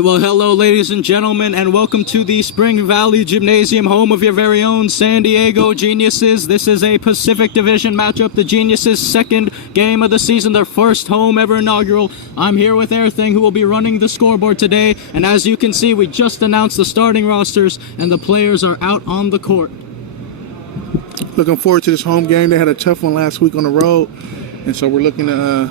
right, well, hello, ladies and gentlemen, and welcome to the Spring Valley Gymnasium, home of your very own San Diego Geniuses. This is a Pacific Division matchup. The Geniuses' second game of the season, their first home ever inaugural. I'm here with Airthang, who will be running the scoreboard today, and as you can see, we just announced the starting rosters, and the players are out on the court. Looking forward to this home game. They had a tough one last week on the road, and so we're looking to,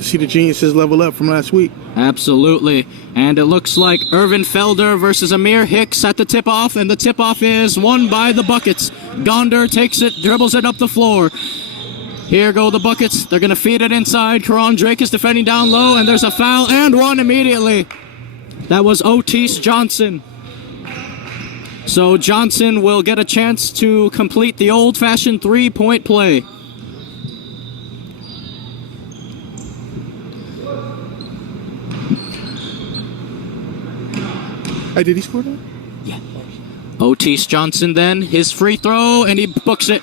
see the Geniuses level up from last week. Absolutely. And it looks like Ervin Felder versus Amir Hicks at the tip-off, and the tip-off is won by the Buckets. Gonder takes it, dribbles it up the floor. Here go the Buckets. They're going to feed it inside. Corron Drake is defending down low, and there's a foul, and one immediately. That was Oteese Johnson. So Johnson will get a chance to complete the old-fashioned three-point play. Hey, did he score that? Yeah. Oteese Johnson then, his free throw, and he books it.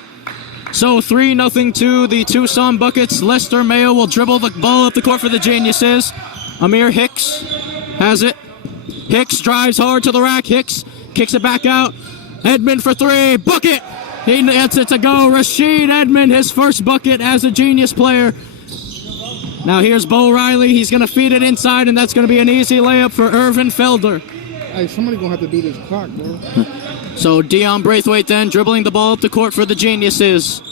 So 3-0 to the Tuscon Buckets. Lester Mayo will dribble the ball up the court for the Geniuses. Amir Hicks has it. Hicks drives hard to the rack. Hicks kicks it back out. Edmund for three. Bucket! He gets it to go. Rasheed Edmund, his first bucket as a Genius player. Now here's Reilly. He's going to feed it inside, and that's going to be an easy layup for Ervin Felder. Hey, somebody going to have to do this clock, bro. So Deon Braithwaite then dribbling the ball up the court for the Geniuses.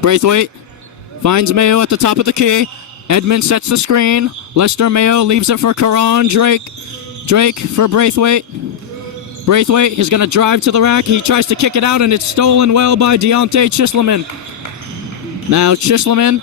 Braithwaite finds Mayo at the top of the key. Edmund sets the screen. Lester Mayo leaves it for Corron Drake. Drake for Braithwaite. Braithwaite is going to drive to the rack. He tries to kick it out, and it's stolen well by Deonte Chisloman. Now Chisloman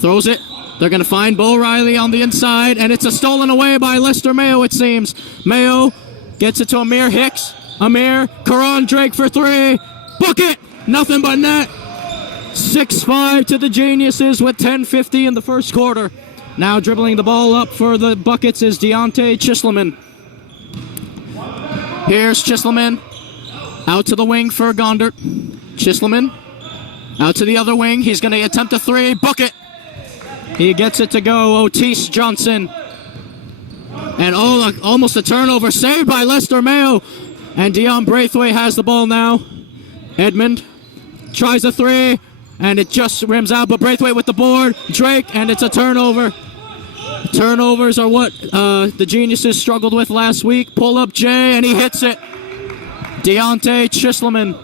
throws it. They're going to find Reilly on the inside, and it's a stolen away by Lester Mayo, it seems. Mayo gets it to Amir Hicks. Amir, Corron Drake for three. Bucket! Nothing but net. 6-5 to the Geniuses with 10:50 in the first quarter. Now dribbling the ball up for the Buckets is Deonte Chisloman. Here's Chisloman. Out to the wing for Gonder. Chisloman. Out to the other wing. He's going to attempt a three. Bucket! He gets it to go. Oteese Johnson. And almost a turnover saved by Lester Mayo. And Deon Braithwaite has the ball now. Edmund tries a three. And it just rims out. But Braithwaite with the board. Drake. And it's a turnover. Turnovers are what the Geniuses struggled with last week. Pull up Jay. And he hits it. Deonte Chisloman.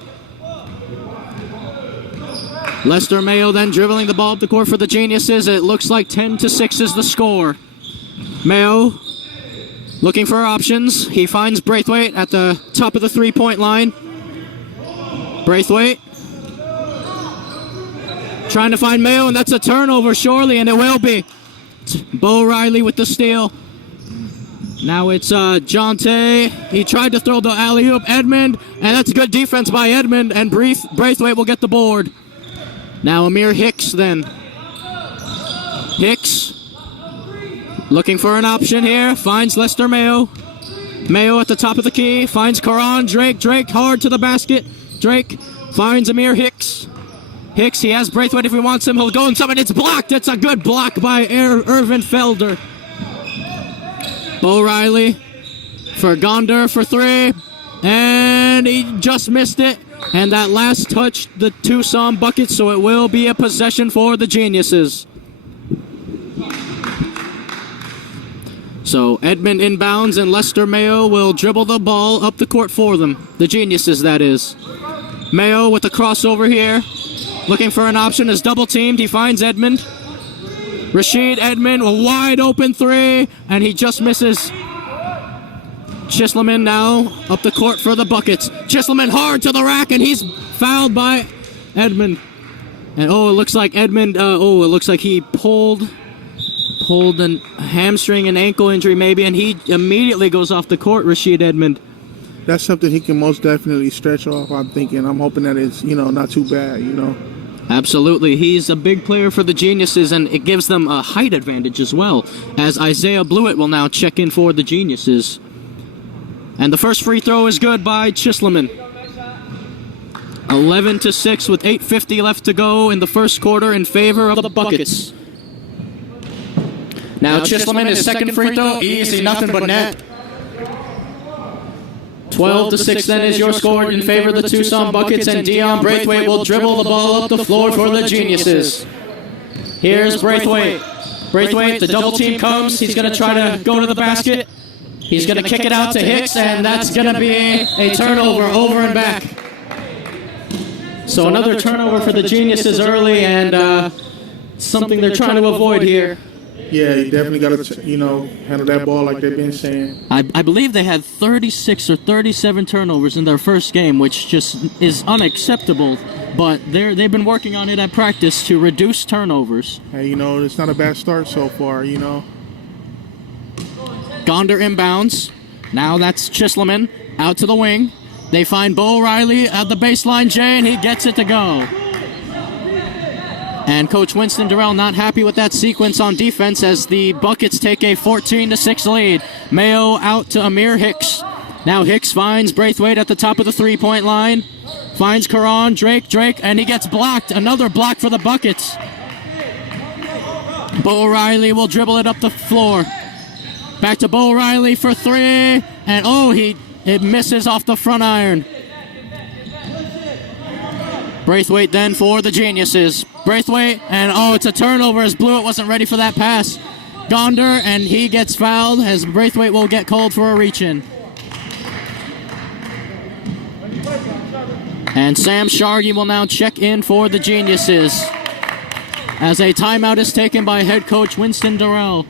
Lester Mayo then dribbling the ball up the court for the Geniuses. It looks like 10-6 is the score. Mayo looking for options. He finds Braithwaite at the top of the three-point line. Braithwaite trying to find Mayo, and that's a turnover surely, and it will be. Reilly with the steal. Now it's Jatai. He tried to throw the alley-oop. Edmund, and that's good defense by Edmund, and Braithwaite will get the board. Now Amir Hicks then. Hicks looking for an option here. Finds Lester Mayo. Mayo at the top of the key. Finds Corron Drake. Drake hard to the basket. Drake finds Amir Hicks. Hicks, he has Braithwaite if he wants him. He'll go inside, and it's blocked. It's a good block by Ervin Felder. Reilly for Gonder for three. And he just missed it. And that last touched the Tuscon Buckets, so it will be a possession for the Geniuses. So Edmund inbounds, and Lester Mayo will dribble the ball up the court for them. The Geniuses, that is. Mayo with the crossover here. Looking for an option, is double teamed. He finds Edmund. Rasheed Edmund, a wide open three, and he just misses. Chisloman now up the court for the Buckets. Chisloman hard to the rack, and he's fouled by Edmund. And it looks like Edmund, it looks like he pulled a hamstring and ankle injury maybe, and he immediately goes off the court, Rasheed Edmund. That's something he can most definitely stretch off, I'm thinking. I'm hoping that it's, not too bad, Absolutely. He's a big player for the Geniuses, and it gives them a height advantage as well, as Isaiah Bluitt will now check in for the Geniuses. And the first free throw is good by Chisloman. 11-6 with 8:50 left to go in the first quarter in favor of the Buckets. Now Chisloman, his second free throw, easy, nothing but net. 12-6 then is your score in favor of the Tucson Buckets, and Deon Braithwaite will dribble the ball up the floor for the Geniuses. Here's Braithwaite. Braithwaite, the double team comes. He's going to try to go to the basket. He's going to kick it out to Hicks, and that's going to be a turnover over and back. So another turnover for the Geniuses early, and something they're trying to avoid here. Yeah, you definitely got to, handle that ball like they've been saying. I believe they had 36 or 37 turnovers in their first game, which just is unacceptable. But they've been working on it at practice to reduce turnovers. Hey, it's not a bad start so far, Gonder inbounds. Now that's Chisloman out to the wing. They find Bo Reilly at the baseline, Jay, and he gets it to go. And Coach Winston Durrell not happy with that sequence on defense as the Buckets take a 14-6 lead. Mayo out to Amir Hicks. Now Hicks finds Braithwaite at the top of the three-point line. Finds Corron Drake, and he gets blocked. Another block for the Buckets. Bo Reilly will dribble it up the floor. Back to Bo Reilly for three. And it misses off the front iron. Braithwaite then for the Geniuses. Braithwaite, and it's a turnover as Bluitt wasn't ready for that pass. Gonder, and he gets fouled as Braithwaite will get called for a reach-in. And Sam Sharghi will now check in for the Geniuses as a timeout is taken by head coach Winston Durrell.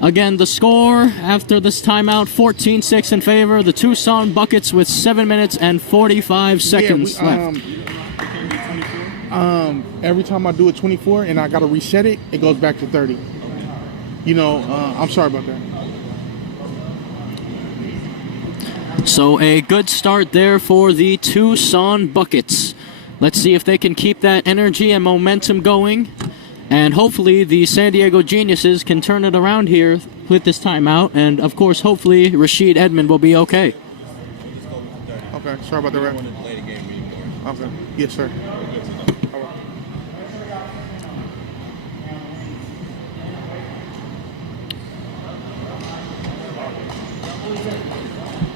Again, the score after this timeout, 14-6 in favor of the Tucson Buckets with 7 minutes and 45 seconds left. Every time I do a 24 and I got to reset it, it goes back to 30. I'm sorry about that. So a good start there for the Tucson Buckets. Let's see if they can keep that energy and momentum going. And hopefully the San Diego Geniuses can turn it around here with this timeout. And, of course, hopefully Rasheed Edmund will be okay. Okay, sorry about the ref. Okay, yes, sir.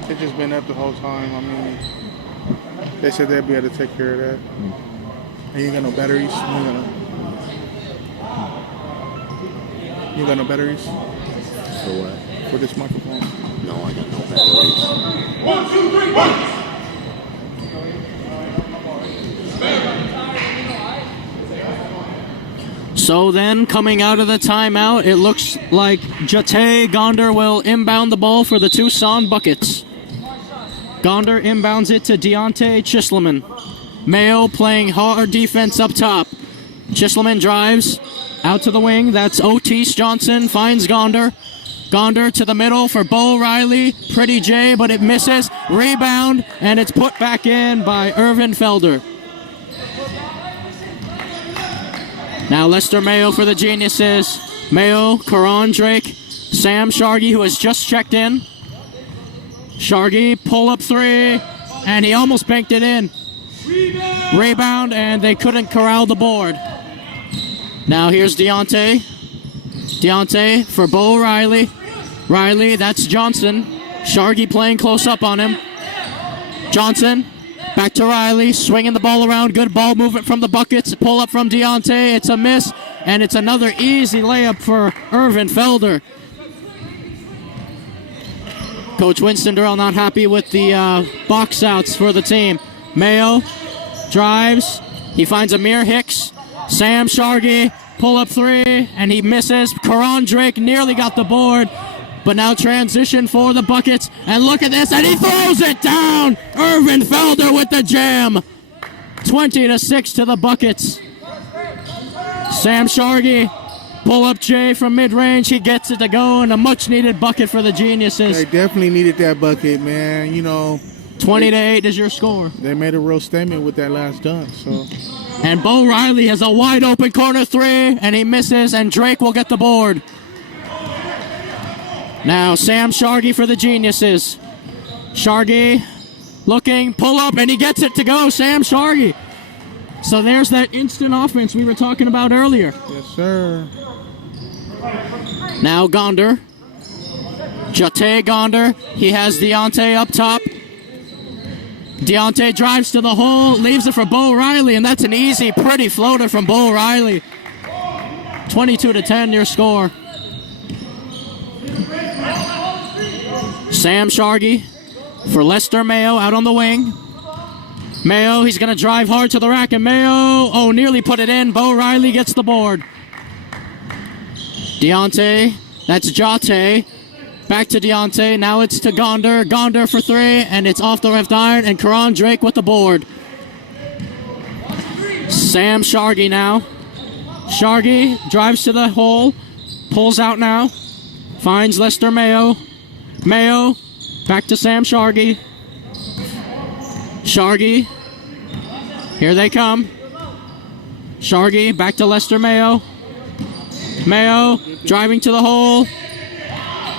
They've just been up the whole time. I mean, they said they'd be able to take care of that. And you ain't got no batteries? You got no batteries? For what? For this microphone? No, I got no batteries. 1, 2, 3, 1! So then, coming out of the timeout, it looks like Jatai Gonder will inbound the ball for the Tucson Buckets. Gonder inbounds it to Deonte Chisloman. Mayo playing hard defense up top. Chisloman drives out to the wing. That's Oteese Johnson, finds Gonder. Gonder to the middle for Bo Reilly. Pretty J, but it misses. Rebound, and it's put back in by Ervin Felder. Now Lester Mayo for the Geniuses. Mayo, Corron Drake, Sam Sharghi, who has just checked in. Sharghi, pull-up three, and he almost banked it in. Rebound, and they couldn't corral the board. Now here's Deonte. Deonte for Bo Reilly. Reilly, that's Johnson. Sharghi playing close up on him. Johnson. Back to Reilly, swinging the ball around. Good ball movement from the Buckets. Pull up from Deonte. It's a miss, and it's another easy layup for Ervin Felder. Coach Winston Durrell not happy with the box outs for the team. Mayo drives. He finds Amir Hicks. Sam Sharghi, pull up three, and he misses. Corron Drake nearly got the board. But now transition for the Buckets. And look at this, and he throws it down! Ervin Felder with the jam! 20-6 to the Buckets. Sam Sharghi, pull up J from mid-range. He gets it to go, and a much-needed bucket for the Geniuses. They definitely needed that bucket, man. 20-8 is your score. They made a real statement with that last dunk, so... And Bo Reilly has a wide-open corner three, and he misses, and Drake will get the board. Now Sam Sharghi for the Geniuses. Sharghi looking, pull up, and he gets it to go. Sam Sharghi. So there's that instant offense we were talking about earlier. Yes, sir. Now Gonder. Jatai Gonder. He has Deonte up top. Deonte drives to the hole, leaves it for Bo Reilly, and that's an easy, pretty floater from Bo Reilly. 22-10 your score. Sam Sharghi for Lester Mayo out on the wing. Mayo, he's going to drive hard to the rack, and Mayo, nearly put it in. Bo Reilly gets the board. Deonte, that's Jatai. Back to Deonte, now it's to Gonder. Gonder for three, and it's off the left iron, and Corron Drake with the board. Sam Sharghi now. Sharghi drives to the hole, pulls out now, finds Lester Mayo. Mayo, back to Sam Sharghi. Sharghi, here they come. Sharghi, back to Lester Mayo. Mayo, driving to the hole.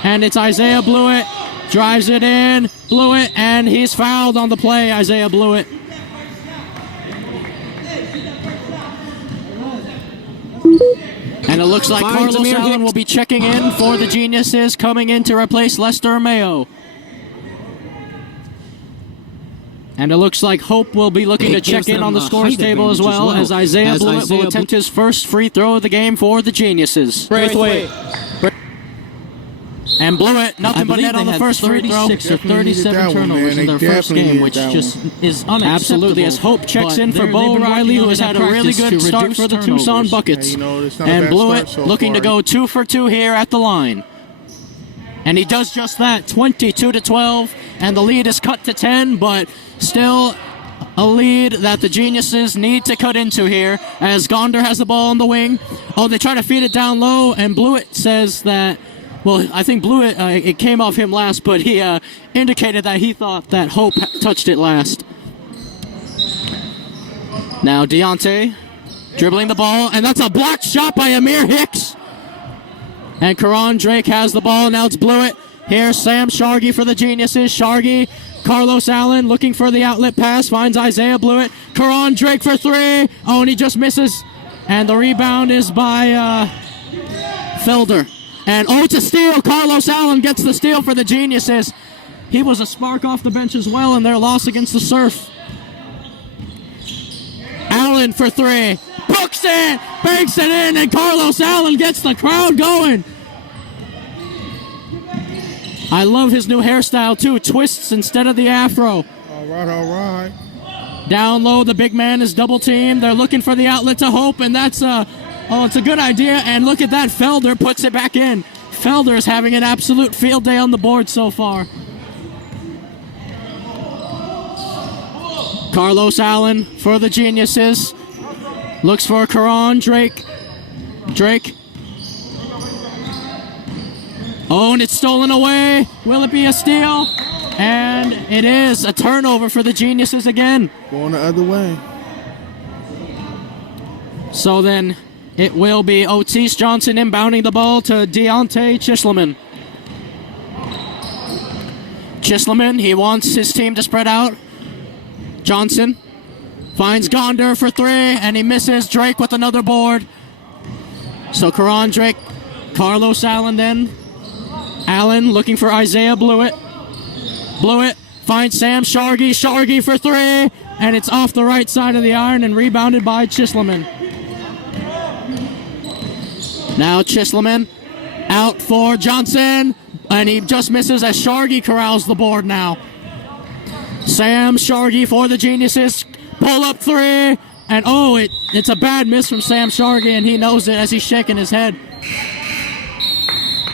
And it's Isaiah Bluitt, drives it in, Bluitt, and he's fouled on the play, Isaiah Bluitt. And it looks like Carlos Allen will be checking in for the Geniuses, coming in to replace Lester Mayo. And it looks like Hope will be looking to check in on the scores table as well, as Isaiah Bluitt will attempt his first free throw of the game for the Geniuses. Braithwaite. And Bluitt, nothing but net on the first free throw. 36 or 37 turnovers in their first game, which just is unacceptable. Absolutely, as Hope checks in for Bo Reilly, who has had a really good start for the Tucson Buckets. And Bluitt looking to go 2 for 2 here at the line. And he does just that, 22-12, and the lead is cut to 10, but still a lead that the Geniuses need to cut into here, as Gonder has the ball on the wing. They try to feed it down low, and Bluitt says that, well, I think Bluitt, it came off him last, but he indicated that he thought that Hope touched it last. Now Deonte dribbling the ball, and that's a blocked shot by Amir Hicks. And Corron Drake has the ball. Now it's Bluitt. Here's Sam Sharghi for the Geniuses. Sharghi, Carlos Allen looking for the outlet pass, finds Isaiah Bluitt. Corron Drake for three. And he just misses. And the rebound is by Felder. And to steal, Carlos Allen gets the steal for the Geniuses. He was a spark off the bench as well in their loss against the Surf. Allen for three. Books it, banks it in, and Carlos Allen gets the crowd going. I love his new hairstyle too, twists instead of the afro. All right. Down low, the big man is double teamed. They're looking for the outlet to Hope, and that's it's a good idea, and look at that, Felder puts it back in. Felder is having an absolute field day on the board so far. Carlos Allen for the Geniuses. Looks for Corron Drake. And it's stolen away. Will it be a steal? And it is a turnover for the Geniuses again. Going the other way. So then it will be Oteese Johnson inbounding the ball to Deonte Chisloman. Chisloman, he wants his team to spread out. Johnson finds Gonder for three, and he misses. Drake with another board. So Corron Drake, Carlos Allen then. Allen looking for Isaiah Bluitt. Bluitt finds Sam Sharghi. Sharghi for three, and it's off the right side of the iron and rebounded by Chisloman. Now Chisloman out for Johnson, and he just misses as Sharghi corrals the board now. Sam Sharghi for the Geniuses. Pull up three, and it's a bad miss from Sam Sharghi, and he knows it as he's shaking his head.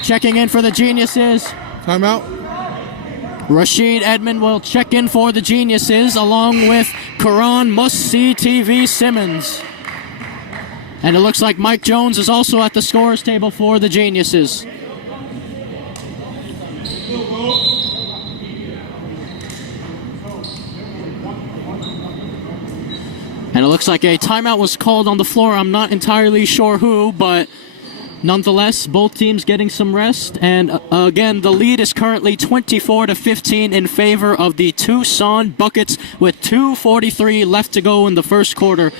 Checking in for the Geniuses. Timeout. Rasheed Edmund will check in for the Geniuses, along with Qu'ran Must-See TV Simmons. And it looks like Mike Jones is also at the scorers table for the Geniuses. And it looks like a timeout was called on the floor. I'm not entirely sure who, but nonetheless, both teams getting some rest. And again, the lead is currently 24-15 in favor of the Tucson Buckets with 2:43 left to go in the first quarter.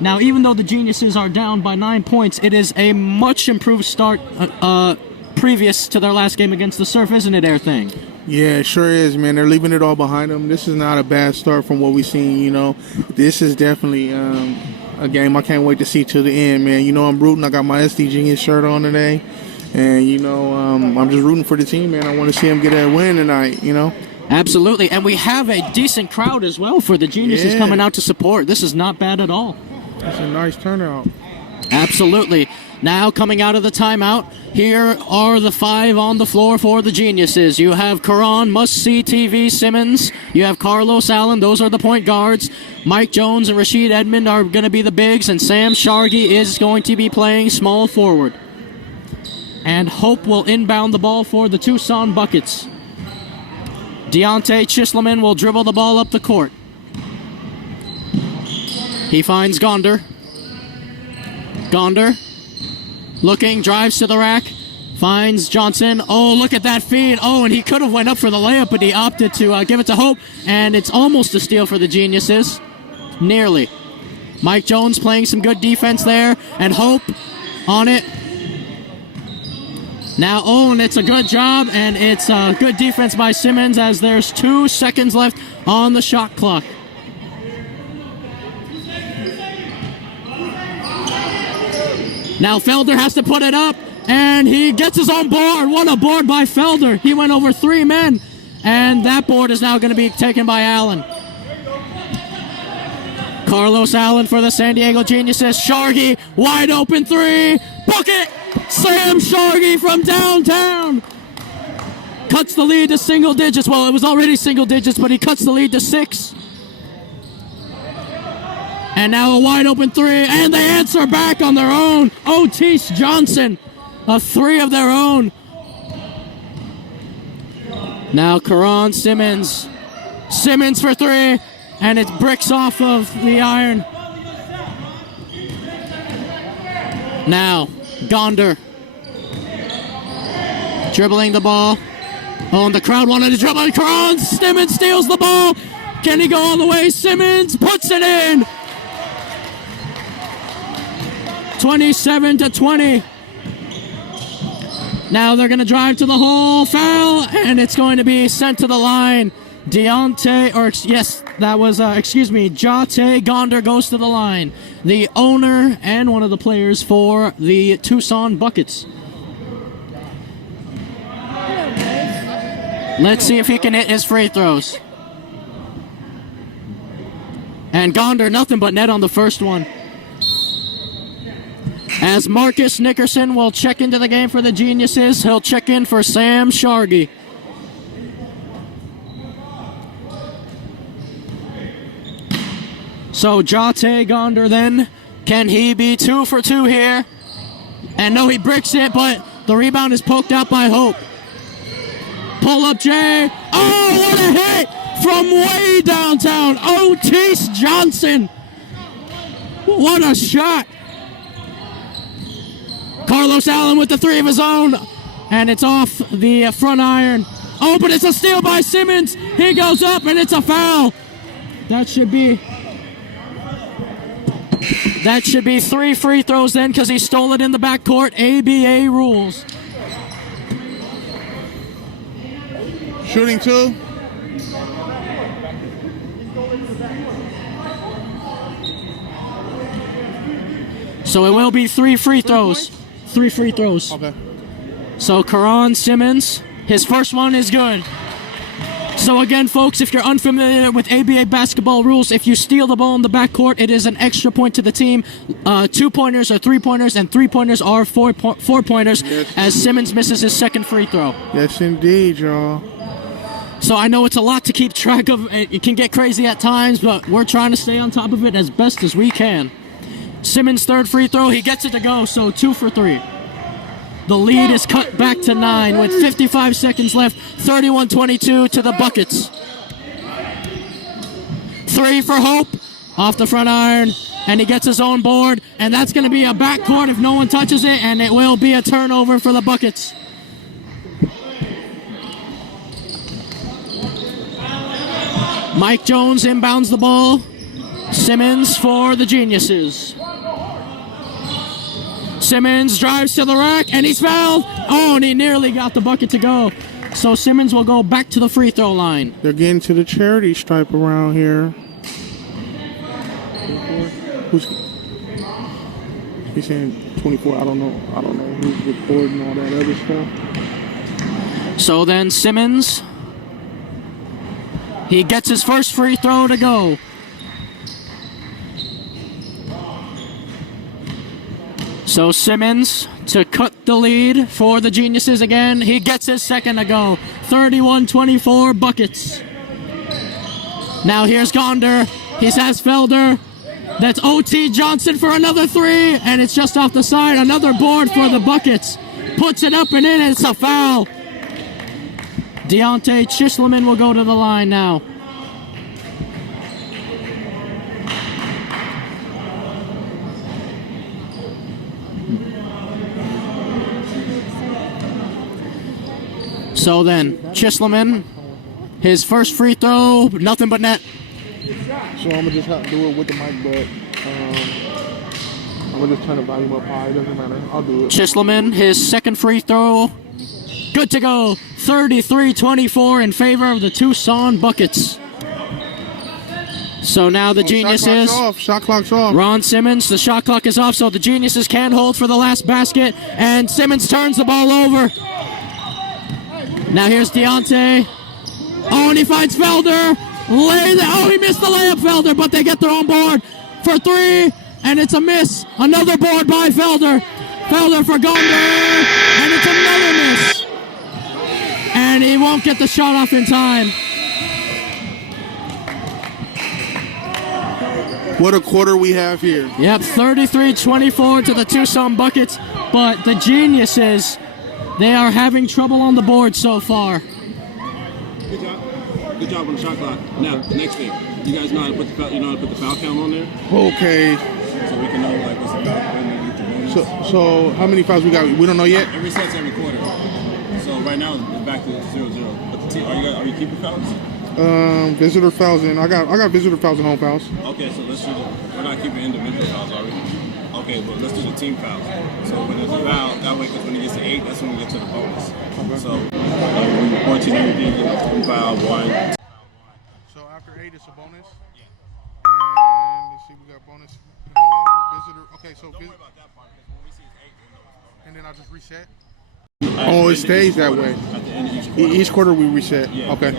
Now, even though the Geniuses are down by 9 points, it is a much improved start previous to their last game against the Surf, isn't it, Airthang? Yeah, it sure is, man. They're leaving it all behind them. This is not a bad start from what we've seen, you know. This is definitely a game I can't wait to see till the end, man. You know, I'm rooting. I got my SD Genius shirt on today. And, you know, I'm just rooting for the team, man. I want to see them get a win tonight, you know. Absolutely. And we have a decent crowd as well for the Geniuses coming out to support. This is not bad at all. It's a nice turnout. Absolutely. Now coming out of the timeout, here are the 5 on the floor for the Geniuses. You have Corron, must-see TV, Simmons. You have Carlos Allen. Those are the point guards. Mike Jones and Rasheed Edmund are going to be the bigs, and Sam Sharghi is going to be playing small forward. And Hope will inbound the ball for the Tucson Buckets. Deonte Chisloman will dribble the ball up the court. He finds Gonder. Gonder looking, drives to the rack, finds Johnson. Oh, look at that feed. Oh, and he could have went up for the layup, but he opted to give it to Hope, and it's almost a steal for the Geniuses. Nearly. Mike Jones playing some good defense there, and Hope on it. Now, oh, and it's a good job, and it's a good defense by Simmons as there's 2 seconds left on the shot clock. Now Felder has to put it up, and he gets his own board. What a board by Felder. He went over 3 men, and that board is now going to be taken by Allen. Carlos Allen for the San Diego Geniuses. Sharghi, wide open 3. Bucket! Sam Sharghi from downtown. Cuts the lead to single digits. Well, it was already single digits, but he cuts the lead to 6. And now a wide open 3, and they answer back on their own. Oteese Johnson, a 3 of their own. Now Qu'ran Simmons. Simmons for 3, and it bricks off of the iron. Now Gonder dribbling the ball. Oh, and the crowd wanted to dribble. Qu'ran Simmons steals the ball. Can he go all the way? Simmons puts it in. 27-20. Now they're going to drive to the hole. Foul, and it's going to be sent to the line. Jatai Gonder goes to the line. The owner and one of the players for the Tucson Buckets. Let's see if he can hit his free throws. And Gonder, nothing but net on the first one. As Marcus Nickerson will check into the game for the Geniuses, he'll check in for Sam Sharghi. So Jatai Gonder then, can he be 2 for 2 here? And no, he bricks it, but the rebound is poked out by Hope. Pull up Jay. Oh, what a hit from way downtown. Oteese Johnson. What a shot. Carlos Allen with the 3 of his own, and it's off the front iron. Oh, but it's a steal by Simmons. He goes up, and it's a foul. That should be 3 free throws then, because he stole it in the backcourt. ABA rules. Shooting 2. So it will be 3 free throws. 3 free throws. Okay. So Qu'ran Simmons, his first one is good. So again, folks, if you're unfamiliar with ABA basketball rules, if you steal the ball in the backcourt, it is an extra point to the team. 2-pointers are 3-pointers, and 3-pointers are 4-pointers, as Simmons misses his second free throw. Yes, indeed, y'all. So I know it's a lot to keep track of. It can get crazy at times, but we're trying to stay on top of it as best as we can. Simmons' third free throw, he gets it to go, so 2 for 3. The lead is cut back to 9 with 55 seconds left, 31-22 to the Buckets. 3 for Hope, off the front iron, and he gets his own board, and that's going to be a backcourt if no one touches it, and it will be a turnover for the Buckets. Mike Jones inbounds the ball. Simmons for the Geniuses. Simmons drives to the rack, and he's fouled. Oh, and he nearly got the bucket to go. So Simmons will go back to the free throw line. They're getting to the charity stripe around here. He's saying 24. I don't know who's recording all that other stuff. So then Simmons, he gets his first free throw to go. So Simmons to cut the lead for the Geniuses again. He gets his second to go. 31-24 Buckets. Now here's Gonder. He has Felder. That's Oteese Johnson for another three, and it's just off the side. Another board for the Buckets. Puts it up and in, and it's a foul. Deonte Chisloman will go to the line now. So then, Chisloman, his first free throw, nothing but net. So I'm gonna just have to do it with the mic, but I'm gonna just turn the volume up high. It doesn't matter. I'll do it. Chisloman, his second free throw, good to go. 33-24 in favor of the Tucson Buckets. So now the Geniuses. Shot clock's off. Ron Simmons, the shot clock is off, so the Geniuses can't hold for the last basket, and Simmons turns the ball over. Now here's Deonte. Oh, and he finds Felder. Oh, he missed the layup, Felder, but they get their own board for three, and it's a miss. Another board by Felder. Felder for Gonder, and it's another miss. And he won't get the shot off in time. What a quarter we have here. Yep, 33-24 to the Tucson Buckets, but the Geniuses, they are having trouble on the board so far. Good job. Good job on the shot clock. Now, the next thing, you guys know how to put the foul count on there, Okay. so we can know like what's the foul, when we get the bonus. So how many fouls we got? We don't know yet. It resets every quarter. So right now it's back to 0-0. But the team, are you keeping fouls? Visitor fouls in. I got visitor fouls and home fouls. Okay, so let's do we're not keeping individual fouls, are we? Okay, but let's do the team fouls. So when there's a foul, that way, because when it gets to 8, that's when we get to the bonus. Okay. So when you're watching everything, one foul, one. So after 8, it's a bonus. Yeah. And let's see, we got bonus. Visitor. Okay, so don't worry about that part, because when we see 8, we know it's bonus. and then I just reset. Oh, it stays that way. At the end of each Each quarter quarter. we reset. Yeah. Okay.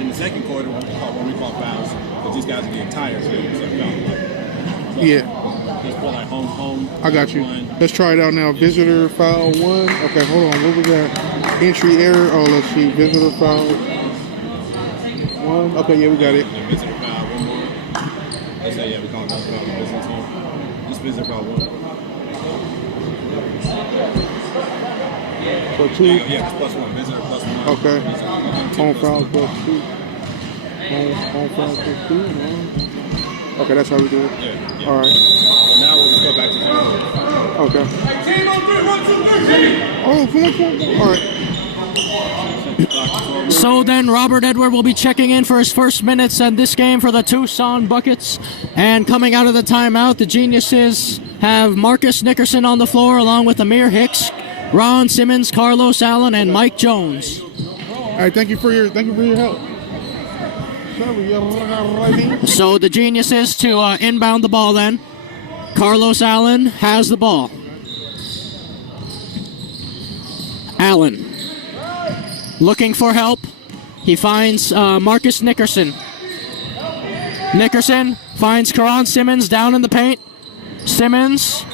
In the second quarter, when we call fouls, because these guys are getting tired, so it's a foul. So Yeah. just put like home. I got you. One. Let's try it out now. Visitor foul 1. Okay, hold on. What was that? Entry error. Oh, let's see. Visitor foul 1. Okay, yeah, we got it. Yeah, visitor foul, one more. Let's say, yeah, we call it foul on the visitor team. Just visitor foul 1. So 2. Yeah, it's +1. Visitor +1. Okay. Visitor, Home foul +2. Home foul +2. Okay, that's how we do it. Yeah. All right. So now we'll just go back to 0. Okay. Oh, come on. All right. So then Robert Edward will be checking in for his first minutes in this game for the Tucson Buckets. And coming out of the timeout, the Geniuses have Marcus Nickerson on the floor along with Amir Hicks, Ron Simmons, Carlos Allen, and Mike Jones. All right, thank you for your help. So the Geniuses to inbound the ball then. Carlos Allen has the ball. Allen looking for help. He finds Marcus Nickerson. Nickerson finds Qu'ran Simmons down in the paint. Simmons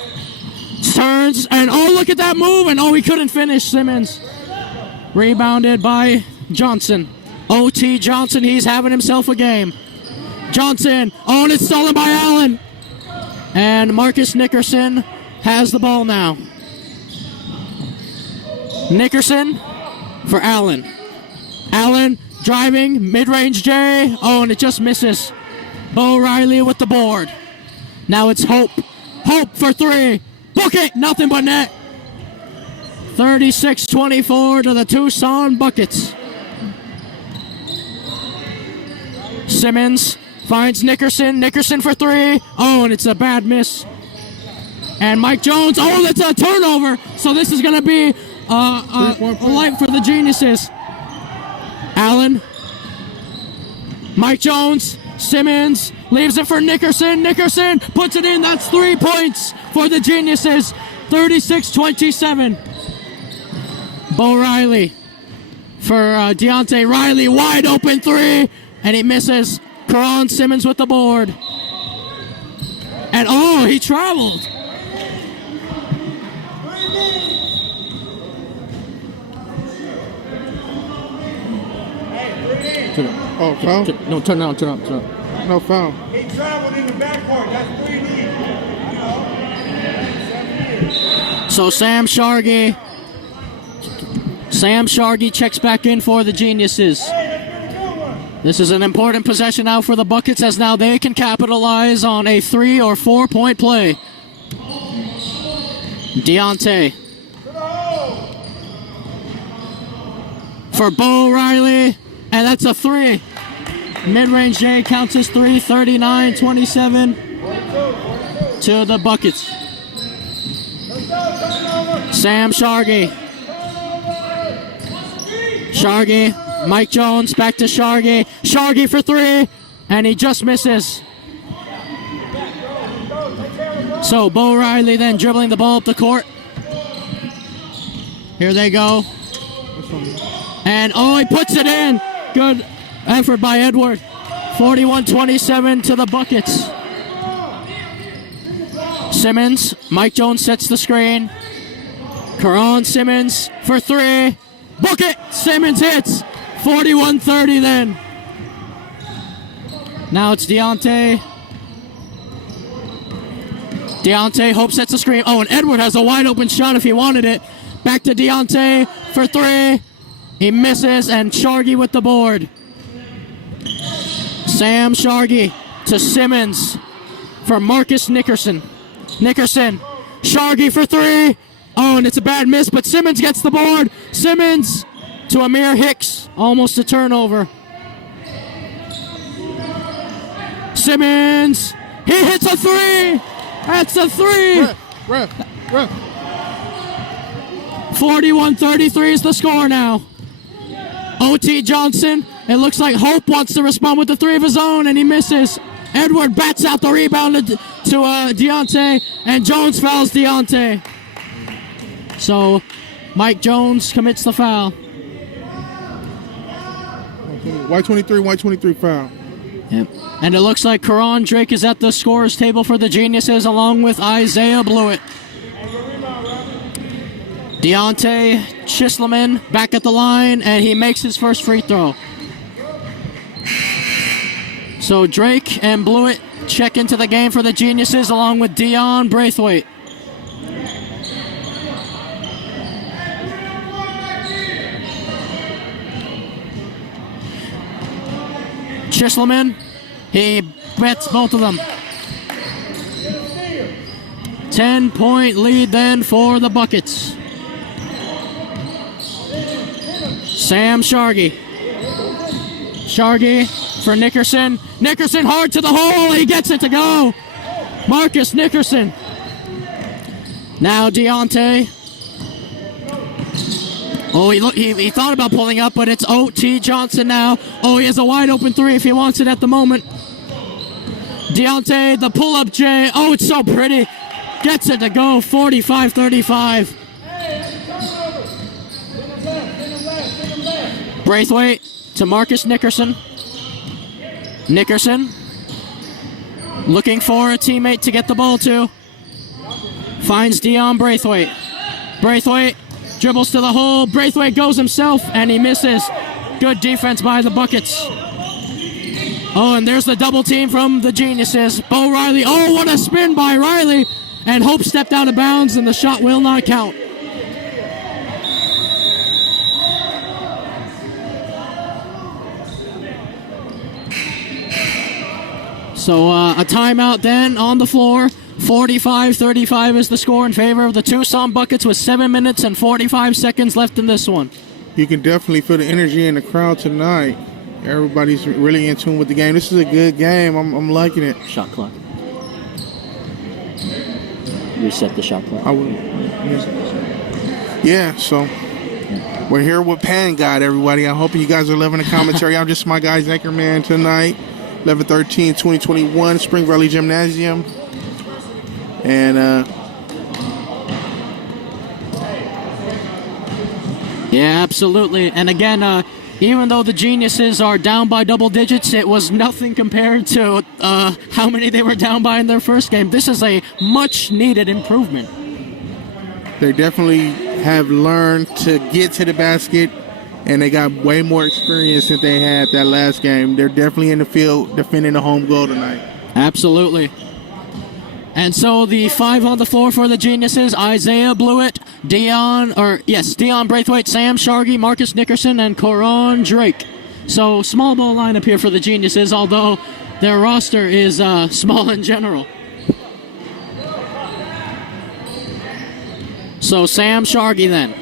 turns, and oh, look at that move, and oh, he couldn't finish. Simmons rebounded by Johnson. Oteese Johnson, he's having himself a game. Johnson, oh, and it's stolen by Allen. And Marcus Nickerson has the ball now. Nickerson for Allen. Allen driving, mid-range J. Oh, and it just misses. Bo Reilly with the board. Now it's Hope. Hope for 3. Book it, nothing but net. 36-24 to the Tucson Buckets. Simmons finds Nickerson. Nickerson for 3. Oh, and it's a bad miss. And Mike Jones, oh, that's a turnover. So this is going to be a light for the Geniuses. Allen, Mike Jones, Simmons, leaves it for Nickerson. Nickerson puts it in. That's 3 points for the Geniuses. 36-27. Bo Reilly for Deonte. Reilly, wide open three, and he misses. Qu'ran Simmons with the board. And oh, he traveled. Oh, foul? No, turn around. No foul. He traveled in the backcourt. That's 3D. So Sam Sharghi checks back in for the Geniuses. This is an important possession now for the Buckets, as now they can capitalize on a 3 or 4 point play. Deonte for Bo Reilly, and that's a 3. Mid-range J counts as 3, 39-27 to the Buckets. Sam Sharghi, Mike Jones, back to Sharghi. Sharghi for 3, and he just misses. So Bo Reilly then dribbling the ball up the court. Here they go. And oh, he puts it in. Good effort by Edward. 41-27 to the Buckets. Simmons, Mike Jones sets the screen. Corron Simmons for 3. Book it! Simmons hits. 41-30 then. Now it's Deonte. Deonte, Hope sets the screen. Oh, and Edward has a wide open shot if he wanted it. Back to Deonte for 3. He misses, and Sharghi with the board. Sam Sharghi to Simmons for Marcus Nickerson. Sharghi for 3. Oh, and it's a bad miss, but Simmons gets the board. Simmons to Amir Hicks. Almost a turnover. Simmons. He hits a 3. That's a 3. 41-33 is the score now. Oteese Johnson. It looks like Hope wants to respond with the 3 of his own, and he misses. Edward bats out the rebound to Deonte, and Jones fouls Deonte. So Mike Jones commits the foul. White 23 foul. Yep. And it looks like Corron Drake is at the scorer's table for the Geniuses, along with Isaiah Bluitt. Deonte Chisloman back at the line, and he makes his first free throw. So Drake and Bluitt check into the game for the Geniuses, along with Deon Braithwaite. Chisloman, he bets both of them. 10-point lead then for the Buckets. Sam Sharghi for Nickerson. Nickerson hard to the hole. He gets it to go. Marcus Nickerson. Now Deonte. Oh, he thought about pulling up, but it's Oteese Johnson now. Oh, he has a wide open 3 if he wants it at the moment. Deonte, the pull-up J. Oh, it's so pretty. Gets it to go. 45-35. Braithwaite to Marcus Nickerson. Looking for a teammate to get the ball to. Finds Deon Braithwaite. Braithwaite dribbles to the hole. Braithwaite goes himself, and he misses. Good defense by the Buckets. Oh, and there's the double team from the Geniuses. Bo Reilly. Oh, what a spin by Reilly. And Hope stepped out of bounds, and the shot will not count. So a timeout then on the floor. 45-35 is the score in favor of the Tucson Buckets with 7 minutes and 45 seconds left in this one. You can definitely feel the energy in the crowd tonight. Everybody's really in tune with the game. This is a good game. I'm liking it. Shot clock. reset the shot clock. I will. Yeah, so we're here with Pangan, everybody. I hope you guys are loving the commentary. I'm just my guy's anchorman tonight. 11/13/2021, Spring Valley Gymnasium. And yeah, absolutely. And again, even though the Geniuses are down by double digits, it was nothing compared to how many they were down by in their first game. This is a much-needed improvement. they definitely have learned to get to the basket, and they got way more experience than they had that last game. They're definitely in the field defending the home goal tonight. Absolutely. And so the 5 on the floor for the Geniuses: Isaiah Bluitt, Deon Braithwaite, Sam Sharghi, Marcus Nickerson, and Corron Drake. So small ball lineup here for the Geniuses, although their roster is small in general. So Sam Sharghi then.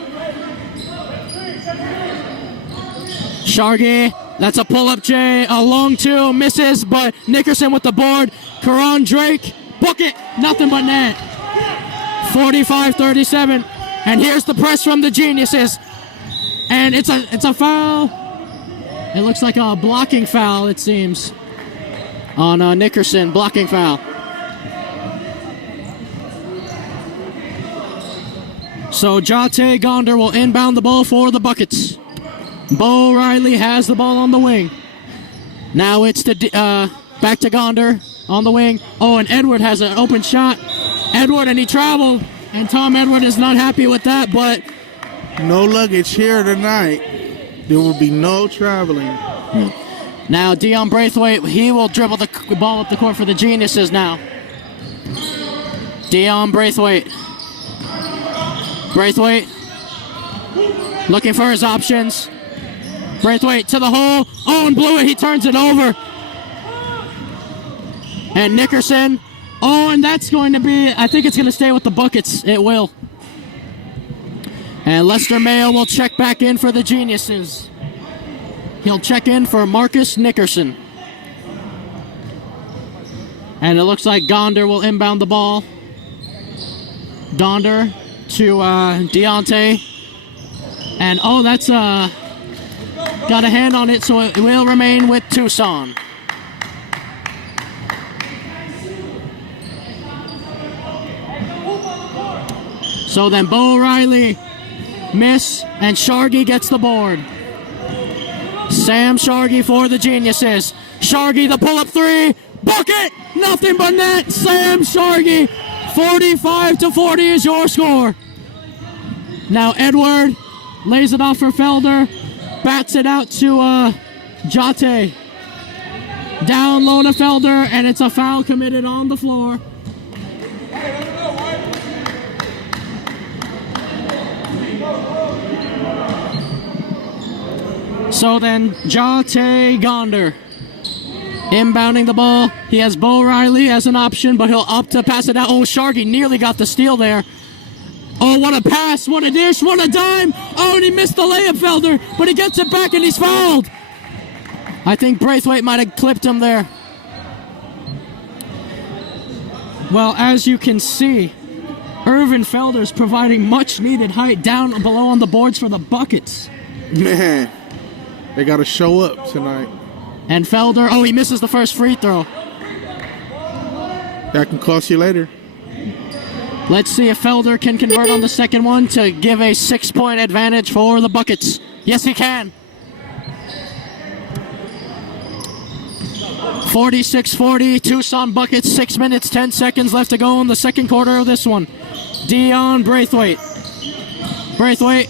Sharghi, that's a pull-up J, a long 2, misses, but Nickerson with the board. Corron Drake, bucket, nothing but net. 45-37, and here's the press from the Geniuses, and it's a foul. It looks like a blocking foul, it seems, on Nickerson, blocking foul. So Jatai Gonder will inbound the ball for the Buckets. Bo Reilly has the ball on the wing. Now it's back to Gonder on the wing. Oh, and Edward has an open shot. Edward, and he traveled. And Tom Edward is not happy with that, but... No luggage here tonight. There will be no traveling. Now Deon Braithwaite, he will dribble the ball up the court for the Geniuses now. Deon Braithwaite. Braithwaite looking for his options. Braithwaite to the hole. Oh, and Bluitt, he turns it over. And Nickerson. Oh, and that's going to be, I think it's going to stay with the Buckets. It will. And Lester Mayo will check back in for the Geniuses. He'll check in for Marcus Nickerson. And it looks like Gonder will inbound the ball. Gonder to Deonte. And oh, that's got a hand on it, so it will remain with Tucson. So then Bo Reilly miss, and Sharghi gets the board. Sam Sharghi for the Geniuses. Sharghi, the pull-up 3, bucket, nothing but net. Sam Sharghi, 45-40 is your score. Now Edward lays it off for Felder, bats it out to Jatai. Down low to Felder, and it's a foul committed on the floor. So then Jatai Gonder inbounding the ball. He has Bo Reilly as an option, but he'll opt to pass it out. Oh, Sharghi nearly got the steal there. Oh, what a pass, what a dish, what a dime. Oh, and he missed the layup, Felder, but he gets it back and he's fouled. I think Braithwaite might have clipped him there. Well, as you can see, Ervin Felder's providing much needed height down below on the boards for the Buckets. Man, they got to show up tonight. And Felder, oh, he misses the first free throw. That can cost you later. Let's see if Felder can convert on the second one to give a 6-point advantage for the Buckets. Yes, he can. 46-40, Tucson Buckets, 6 minutes, 10 seconds left to go in the second quarter of this one. Deon Braithwaite. Braithwaite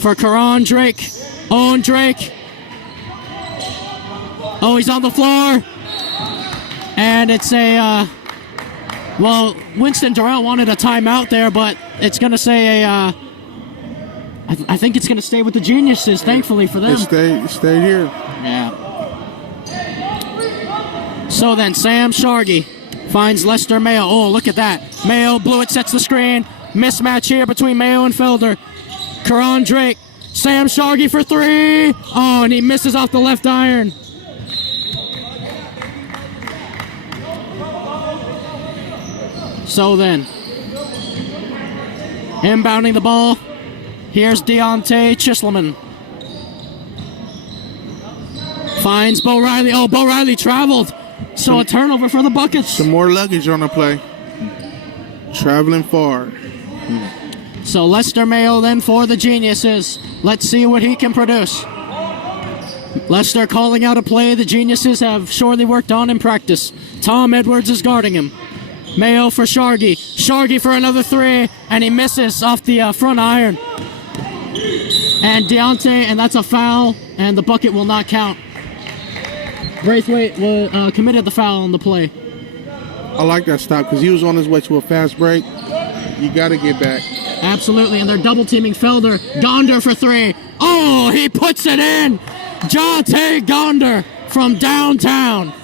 for Corron Drake. Owen Drake. Oh, he's on the floor. And it's a, well, Winston Durrell wanted a timeout there, but it's going to say a, I think it's going to stay with the Geniuses, thankfully for them. Stay here. Yeah. So then Sam Sharghi finds Lester Mayo. Oh, look at that. Mayo, Bluitt sets the screen. Mismatch here between Mayo and Felder. Corron Drake. Sam Sharghi for 3. Oh, and he misses off the left iron. So then, inbounding the ball, here's Deonte Chisloman. Finds Bo Reilly. Oh, Bo Reilly traveled. So a turnover for the Buckets. Some more luggage on the play. Traveling far. So Lester Mayo then for the Geniuses. Let's see what he can produce. Lester calling out a play the Geniuses have surely worked on in practice. Tom Edwards is guarding him. Mayo for Sharghi. Sharghi for another three, and he misses off the front iron. And Deonte, and that's a foul, and the bucket will not count. Braithwaite committed the foul on the play. I like that stop because he was on his way to a fast break. You got to get back. Absolutely, and they're double teaming Felder. Gonder for three. Oh, he puts it in. Jatai Gonder from downtown.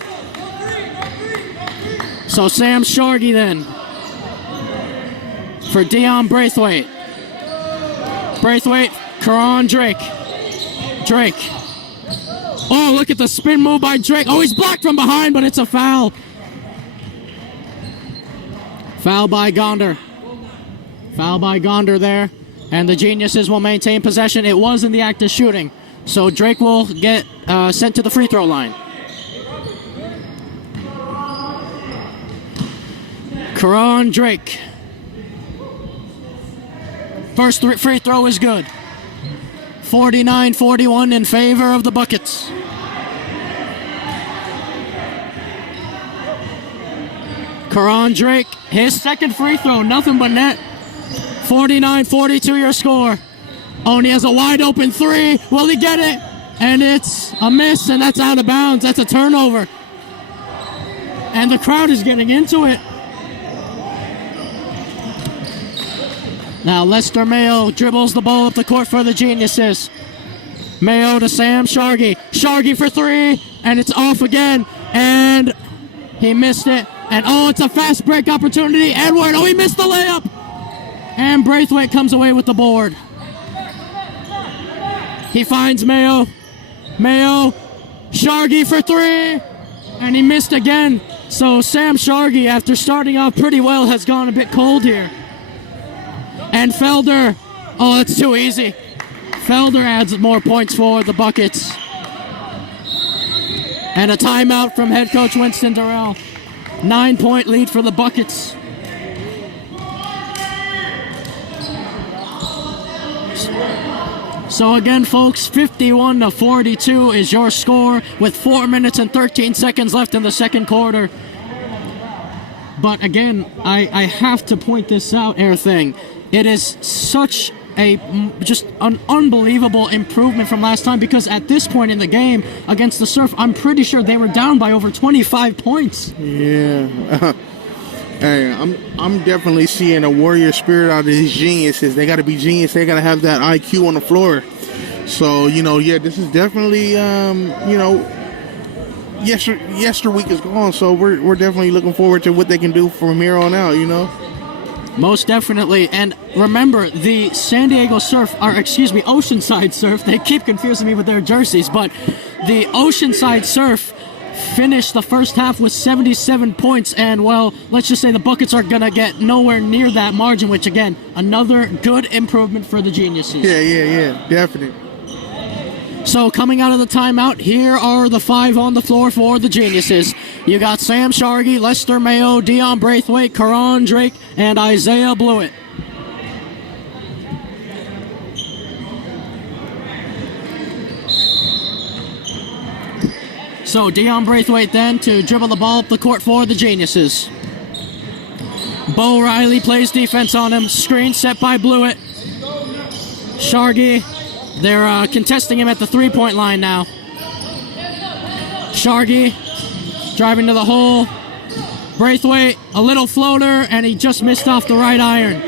So Sam Sharghi then for Deon Braithwaite. Braithwaite, Corron Drake. Drake. Oh, look at the spin move by Drake. Oh, he's blocked from behind, but it's a foul. Foul by Gonder. Foul by Gonder there. And the Geniuses will maintain possession. It was in the act of shooting. So Drake will get sent to the free throw line. Corron Drake. First free throw is good. 49-41 in favor of the Buckets. Corron Drake, his second free throw, nothing but net. 49-42 your score. Oh, and he has a wide open three. Will he get it? And it's a miss, and that's out of bounds. That's a turnover. And the crowd is getting into it. Now Lester Mayo dribbles the ball up the court for the Geniuses. Mayo to Sam Sharghi. Sharghi for three, and it's off again. And he missed it. And oh, it's a fast break opportunity. Edward, oh, he missed the layup. And Braithwaite comes away with the board. He finds Mayo. Mayo, Sharghi for three. And he missed again. So Sam Sharghi, after starting off pretty well, has gone a bit cold here. And Felder, oh, that's too easy. Felder adds more points for the Buckets. And a timeout from head coach Winston Durrell. 9-point lead for the Buckets. So again, folks, 51-42 is your score with 4 minutes and 13 seconds left in the second quarter. But again, I have to point this out, Airthang. It is such just an unbelievable improvement from last time, because at this point in the game against the Surf, I'm pretty sure they were down by over 25 points. Yeah. Hey, I'm definitely seeing a warrior spirit out of these Geniuses. They got to be genius. They got to have that IQ on the floor. So, yeah, this is definitely, yester week is gone. So we're definitely looking forward to what they can do from here on out, Most definitely. And remember, the San Diego Surf, Oceanside Surf, they keep confusing me with their jerseys, but the Oceanside Surf finished the first half with 77 points, and, well, let's just say the Buckets are going to get nowhere near that margin, which, again, another good improvement for the Geniuses. Yeah, definitely. So coming out of the timeout, here are the five on the floor for the Geniuses. You got Sam Sharghi, Lester Mayo, Deon Braithwaite, Corron Drake, and Isaiah Bluitt. So Deon Braithwaite then to dribble the ball up the court for the Geniuses. Bo Reilly plays defense on him. Screen set by Bluitt. Sharghi, they're contesting him at the three-point line now. Sharghi driving to the hole. Braithwaite, a little floater, and he just missed off the right iron.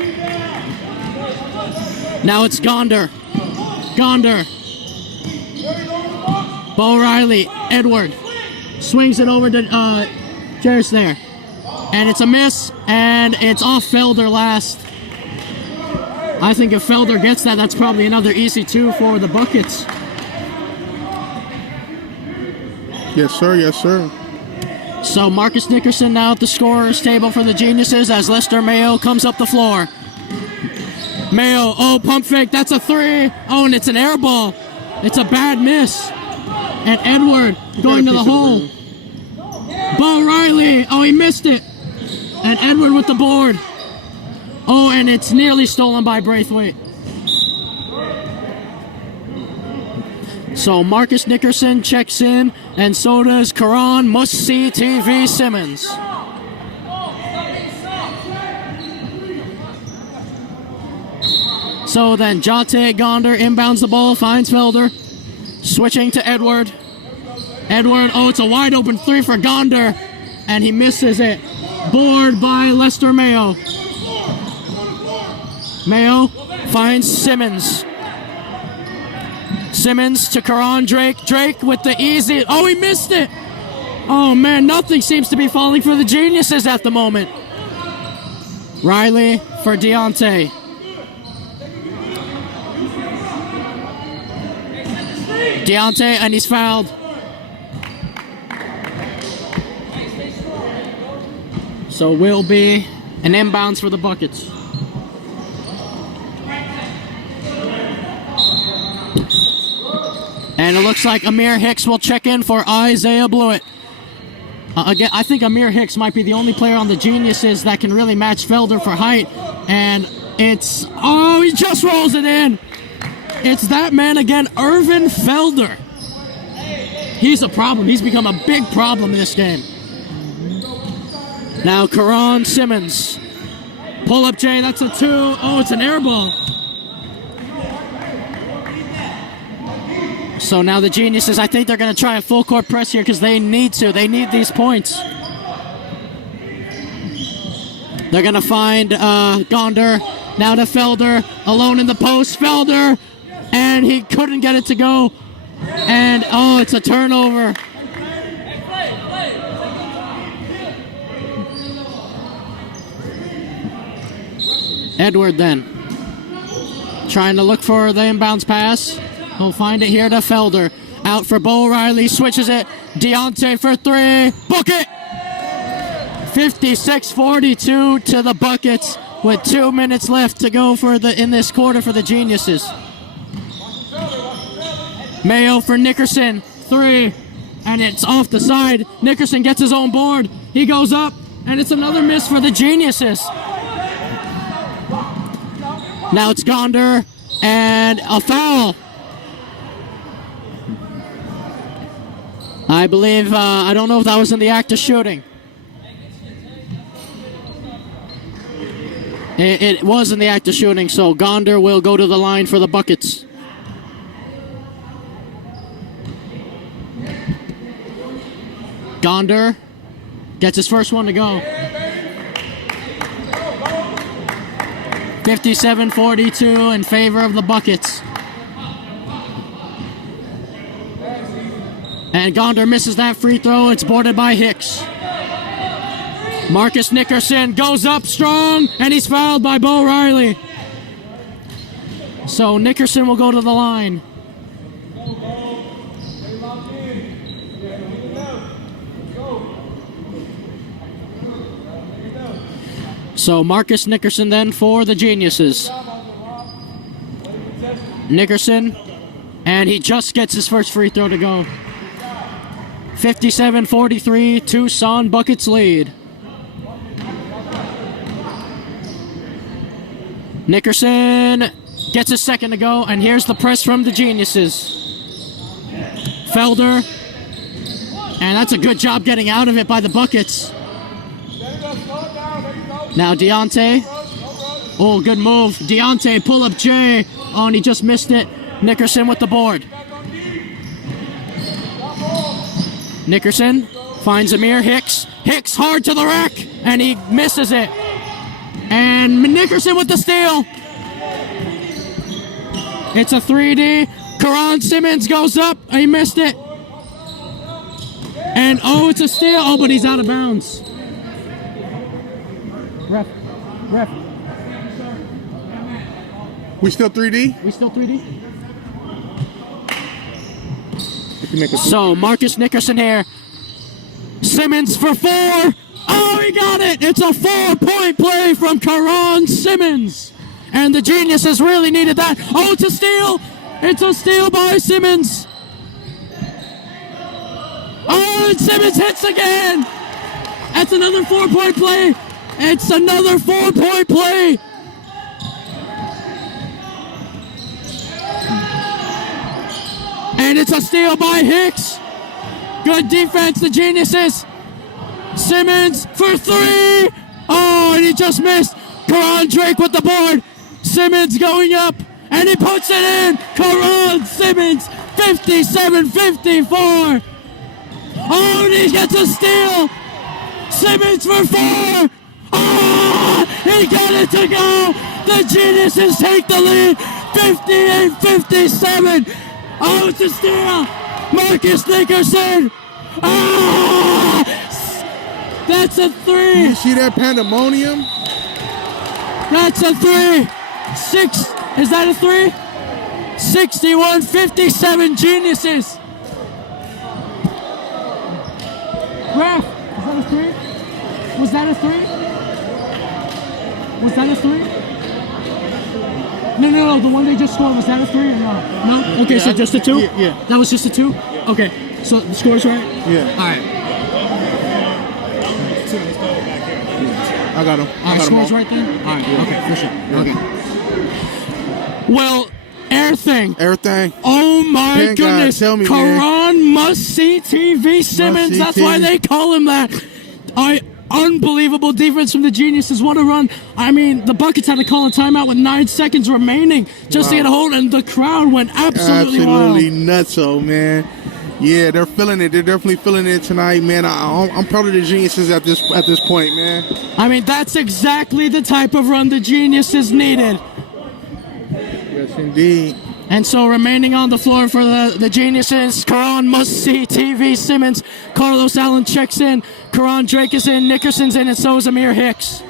Now it's Gonder. Bo Reilly, Edward, swings it over to Jarris there. And it's a miss, and it's off Felder last. I think if Felder gets that, that's probably another easy two for the Buckets. Yes, sir. So Marcus Nickerson now at the scorer's table for the Geniuses as Lester Mayo comes up the floor. Mayo, oh, pump fake, that's a 3. Oh, and it's an air ball. It's a bad miss. And Edward going to the hole. Bo Reilly, oh, he missed it. And Edward with the board. Oh, and it's nearly stolen by Braithwaite. So Marcus Nickerson checks in, and so does Qu'ran Must-See TV Simmons. So then Jatai Gonder inbounds the ball, finds Felder. Switching to Edward. Edward, oh, it's a wide open 3 for Gonder, and he misses it. Board by Lester Mayo. Mayo finds Simmons. Simmons to Corron Drake. Drake with the easy. Oh, he missed it. Oh, man, nothing seems to be falling for the Geniuses at the moment. Reilly for Deonte. Deonte, and he's fouled. So will be an inbounds for the Buckets. And it looks like Amir Hicks will check in for Isaiah Bluitt. Again, I think Amir Hicks might be the only player on the Geniuses that can really match Felder for height. And it's... Oh, he just rolls it in. It's that man again, Ervin Felder. He's a problem. He's become a big problem in this game. Now Qu'ran Simmons. Pull up J, that's a 2. Oh, it's an air ball. So now the Geniuses, I think they're going to try a full court press here because they need to. They need these points. They're going to find Gonder. Now to Felder. Alone in the post. Felder. And he couldn't get it to go. And, oh, it's a turnover. Edward then. Trying to look for the inbounds pass. He'll find it here to Felder. Out for Bo Reilly. Switches it. Deonte for 3. Book it! 56-42 to the Buckets with 2 minutes left to go for in this quarter for the Geniuses. Mayo for Nickerson. 3. And it's off the side. Nickerson gets his own board. He goes up. And it's another miss for the Geniuses. Now it's Gonder. And a foul. I believe, I don't know if that was in the act of shooting. It was in the act of shooting, so Gonder will go to the line for the Buckets. Gonder gets his first one to go. 57-42 in favor of the Buckets. And Gonder misses that free throw. It's boarded by Hicks. Marcus Nickerson goes up strong, and he's fouled by Bo Reilly. So Nickerson will go to the line. So Marcus Nickerson then for the Geniuses. Nickerson, and he just gets his first free throw to go. 57-43, Tucson Buckets lead. Nickerson gets his second to go, and here's the press from the Geniuses. Felder, and that's a good job getting out of it by the Buckets. Now Deonte. Oh, good move. Deonte, pull up J. Oh, and he just missed it. Nickerson with the board. Nickerson finds Amir Hicks. Hicks hard to the rack, and he misses it. And Nickerson with the steal. It's a 3D. Qu'ran Simmons goes up. He missed it. And, oh, it's a steal. Oh, but he's out of bounds. Ref. We still 3D? We still 3D? So Marcus Nickerson here. Simmons for 4. Oh, he got it. It's a 4-point play from Corron Simmons. And the Geniuses really needed that. Oh, it's a steal. It's a steal by Simmons. Oh, and Simmons hits again. That's another 4-point play. It's another 4-point play. And it's a steal by Hicks. Good defense, the Geniuses. Simmons for 3. Oh, and he just missed. Corron Drake with the board. Simmons going up, and he puts it in. Corron Simmons, 57-54. Oh, and he gets a steal. Simmons for 4. Oh, he got it to go. The Geniuses take the lead, 58-57. Oh, it's a steal. Marcus Nickerson. Oh, that's a 3. You see that pandemonium? That's a 3. 6. Is that a 3? 61-57 Geniuses. Ref, is that a 3? Was that a 3? Was that a 3? No, the one they just scored, was that a 3 or no? No? Okay, yeah, so just a 2? Yeah. That was just a 2? Okay, so the score's right? Yeah. All right. I got him. Score's right then? All right, okay, for sure. Okay. Well, Airthang. Oh my Pangan, goodness. tell me, Corron must-see TV Simmons. That's why they call him that. Unbelievable defense from the Geniuses. What a run. I mean, the Buckets had to call a timeout with 9 seconds remaining just to get a hold, and the crowd went absolutely wild. Nutso, man. Yeah, they're feeling it. They're definitely feeling it tonight, man. I'm proud of the Geniuses at this point, man. I mean, that's exactly the type of run the Geniuses needed. Yes, indeed. And so remaining on the floor for the Geniuses, Corron must-see TV Simmons. Carlos Allen checks in. Corron Drake is in. Nickerson's in, and so is Amir Hicks.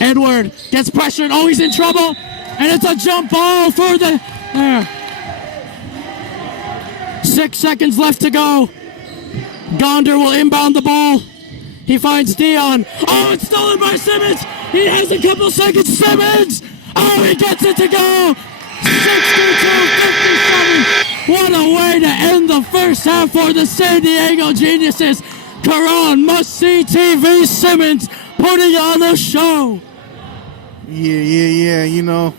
Edward gets pressured. Oh, he's in trouble. And it's a jump ball for the... 6 seconds left to go. Gonder will inbound the ball. He finds Deon. Oh, it's stolen by Simmons. He has a couple seconds. Simmons. Oh, he gets it to go. 62-57. What a way to end the first half for the San Diego Geniuses. Corron must-see TV Simmons putting on a show. Yeah, you know.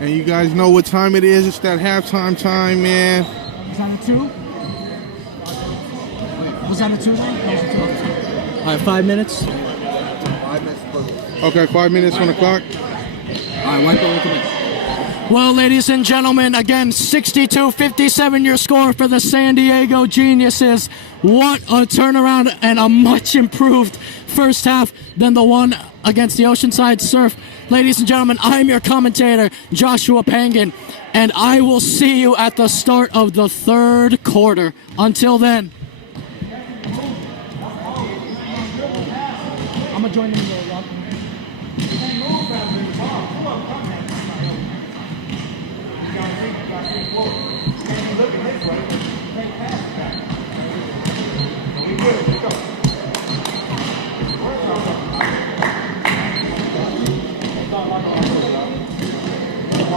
And you guys know what time it is. It's that halftime time, man. Was that a 2? Was that a 2 then? That was a 2. All right, 5 minutes. 5 minutes. Okay, 5 minutes on the clock. All right, wipe the Well, ladies and gentlemen, again, 62-57 your score for the San Diego Geniuses. What a turnaround and a much improved first half than the one against the Oceanside Surf. Ladies and gentlemen, I'm your commentator, Joshua Pangan, and I will see you at the start of the third quarter. Until then. I'm going to join in there, Rob.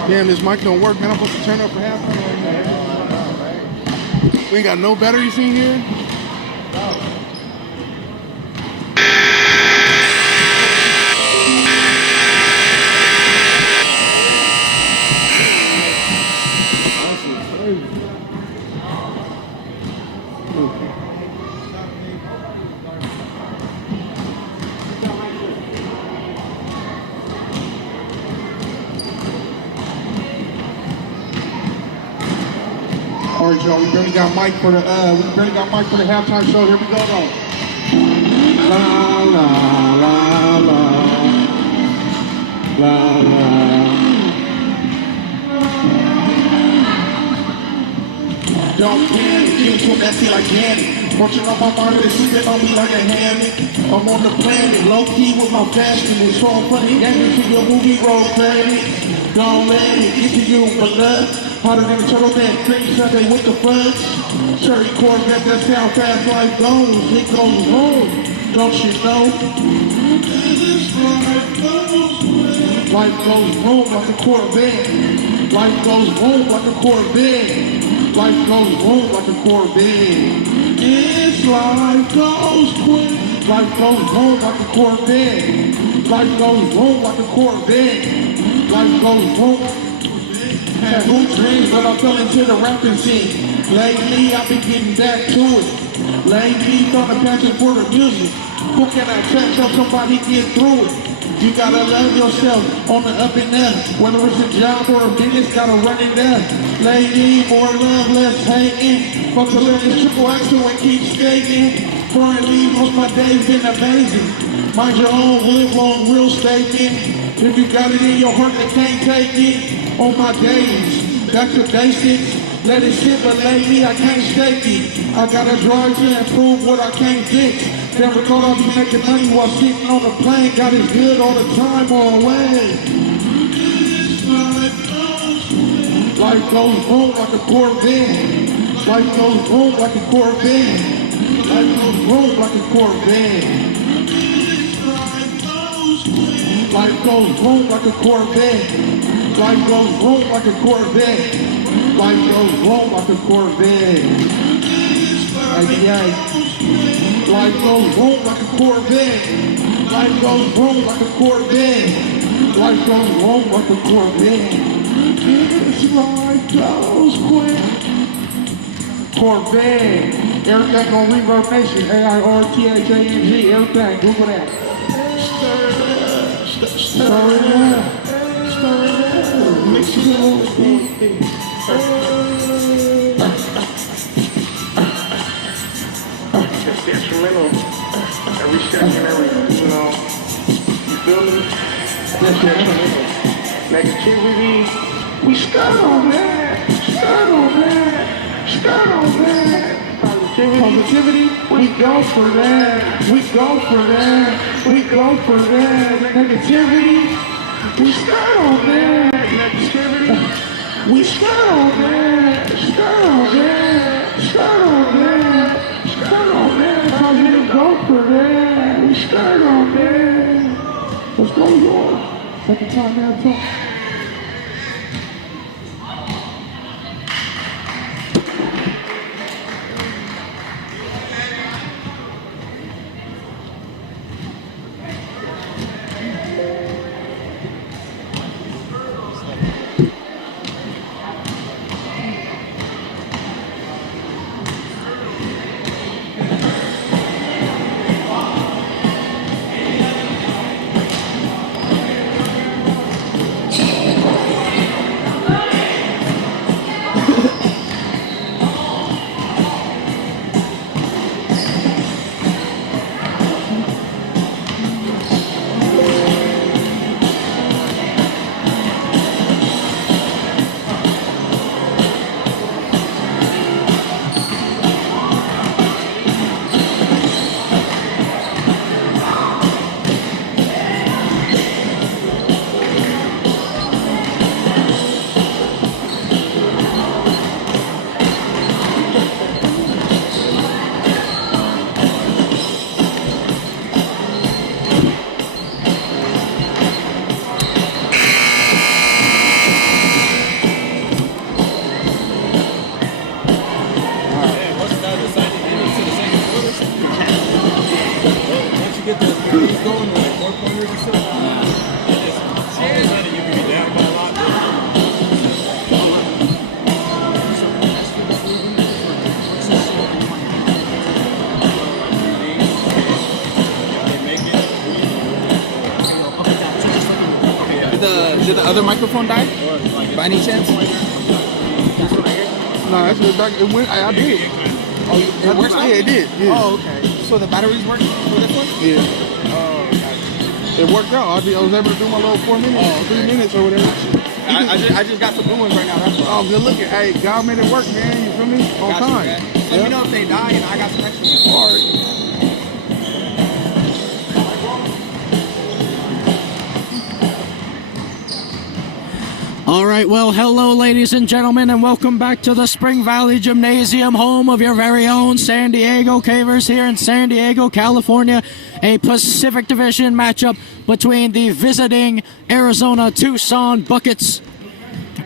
Damn, this mic don't work, man. I'm supposed to turn up for halftime. We ain't got no batteries in here. All right, y'all. We barely got mic for the halftime show. Here we go, though. La la la la la la. Don't panic, get to that feel like candy. Fortune on my mind, they sleeping on me like a hammock. I'm on the planet, low key with my fashion. It's so funny, gang into your movie role credit. Don't let it get to you, but love. Hotter than a turtleneck, cream Sunday with the fudge. Sherry Corvette, that's how fast life goes. It goes home, don't you know? Life goes home like a Corvette. Life goes home like a Corvette. Life goes home like a Corvette. This life goes quick. Life goes home like a Corvette. Life goes home like a Corvette. Life goes home. Had good dreams, but I'm coming to the rapping scene. Lately, I've been getting back to it. Lately, on a passion for the music. Who can I touch up somebody get through it? You gotta love yourself on the up and up. Whether it's a job or a business, gotta run it up. Lately, more love, less hating. Fuck the little triple axle and keep skating. Currently, most my days been amazing. Mind your own, live on real statement. If you got it in your heart, they can't take it. On my days, back to basics. Let it sit, but lately I can't shake it. I gotta drive to improve what I can't fix. Never thought I'd be making money while sitting on a plane. Got it good all the time, all away. Life goes home like a Corvette. Life goes home like a Corvette. Life goes home like a Corvette. Life goes home like a Corvette. Life goes home like a Corvette. Life goes home like a Corvette. Ay. Life goes home like a Corvette. Life goes home like a Corvette. Life goes home like a Corvette. This life goes quick. Corvette. Airthang on Reverb Nation. AIRTHANG. Airthang. Google that. Stir it up. Mix it up. It's instrumental. Every second, you know. You feel me? That's instrumental. Negativity. We start on that. Start on that. Start on that. Positivity. We go for that. We go for that. We go for that. Negativity. We start on that. Negativity. We start on that. Start on that. Start on that. Start on that. Positive, go for that. We start on that. Let's go, y'all. Second time now, talk. Did the other microphone die? By any chance? No, that's the back. It went. I did. Oh, it works now? Yeah, it did. Yeah. Oh, okay. So the batteries work for this one? Yeah. Oh, gotcha. It worked out. I was able to do my little 4 minutes, Oh, okay. 3 minutes or whatever. I just got some new ones right now. That's all. Oh, good looking. Hey, God made it work, man. You feel me? On Got you, time. man. Let me know if they die and I got some extra ones. All right. All right, well, hello, ladies and gentlemen, and welcome back to the Spring Valley Gymnasium, home of your very own San Diego Cavers here in San Diego, California. A Pacific Division matchup between the visiting Arizona Tucson Buckets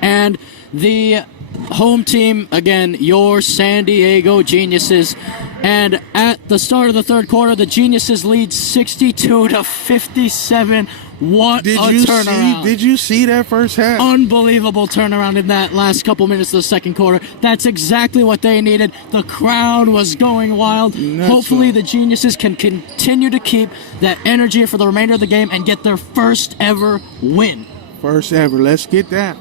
and the home team, again, your San Diego Geniuses. And at the start of the third quarter, the Geniuses lead 62-57. What a turnaround. Did you see that first half? Unbelievable turnaround in that last couple minutes of the second quarter. That's exactly what they needed. The crowd was going wild. Hopefully the Geniuses can continue to keep that energy for the remainder of the game and get their first ever win. First ever. Let's get that.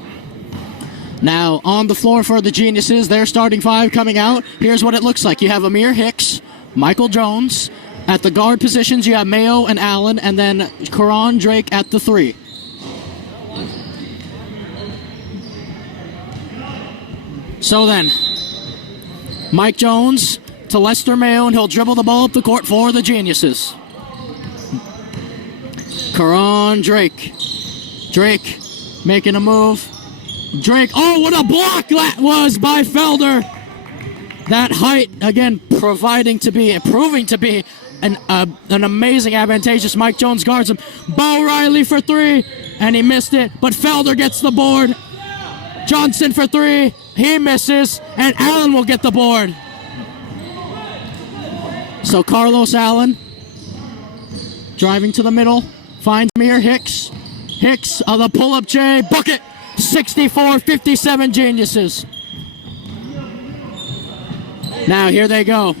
Now, on the floor for the Geniuses, their starting five coming out. Here's what it looks like. You have Amir Hicks, Michael Jones. At the guard positions, you have Mayo and Allen, and then Corron Drake at the 3. So then, Mike Jones to Lester Mayo, and he'll dribble the ball up the court for the Geniuses. Corron Drake. Drake making a move. Drake, oh, what a block that was by Felder. That height, again, proving to be an amazing, advantageous. Mike Jones guards him. Bo Reilly for 3, and he missed it, but Felder gets the board. Johnson for 3, he misses, and Allen will get the board. So Carlos Allen, driving to the middle, finds Amir Hicks. Hicks, the pull-up J, bucket, 64-57 Geniuses. Now here they go.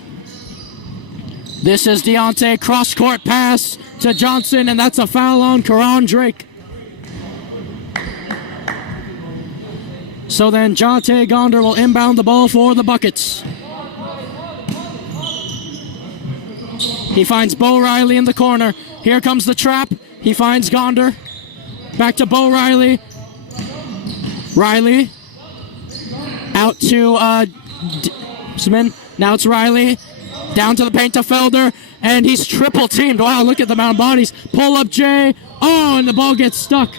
This is Deonte, cross-court pass to Johnson, and that's a foul on Corron Drake. So then Jatai Gonder will inbound the ball for the Buckets. He finds Bo Reilly in the corner. Here comes the trap. He finds Gonder. Back to Bo Reilly. Reilly. Out to Simmons. Now it's Reilly. Down to the paint to Felder, and he's triple teamed. Wow, look at the amount of bodies. Pull up J. Oh, and the ball gets stuck.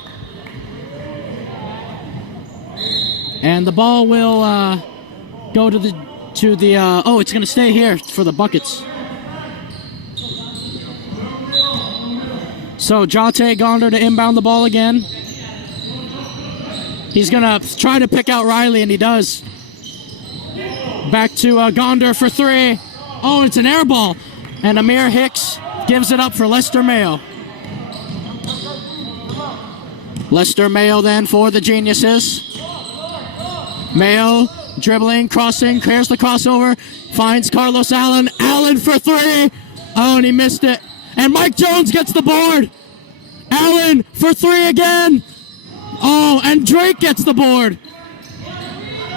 And the ball will go to the it's going to stay here for the Buckets. So Jatai Gonder to inbound the ball again. He's going to try to pick out Reilly, and he does. Back to Gonder for 3. Oh, it's an air ball. And Amir Hicks gives it up for Lester Mayo. Lester Mayo then for the Geniuses. Mayo dribbling, crossing, clears the crossover, finds Carlos Allen. Allen for 3. Oh, and he missed it. And Mike Jones gets the board. Allen for 3 again. Oh, and Drake gets the board.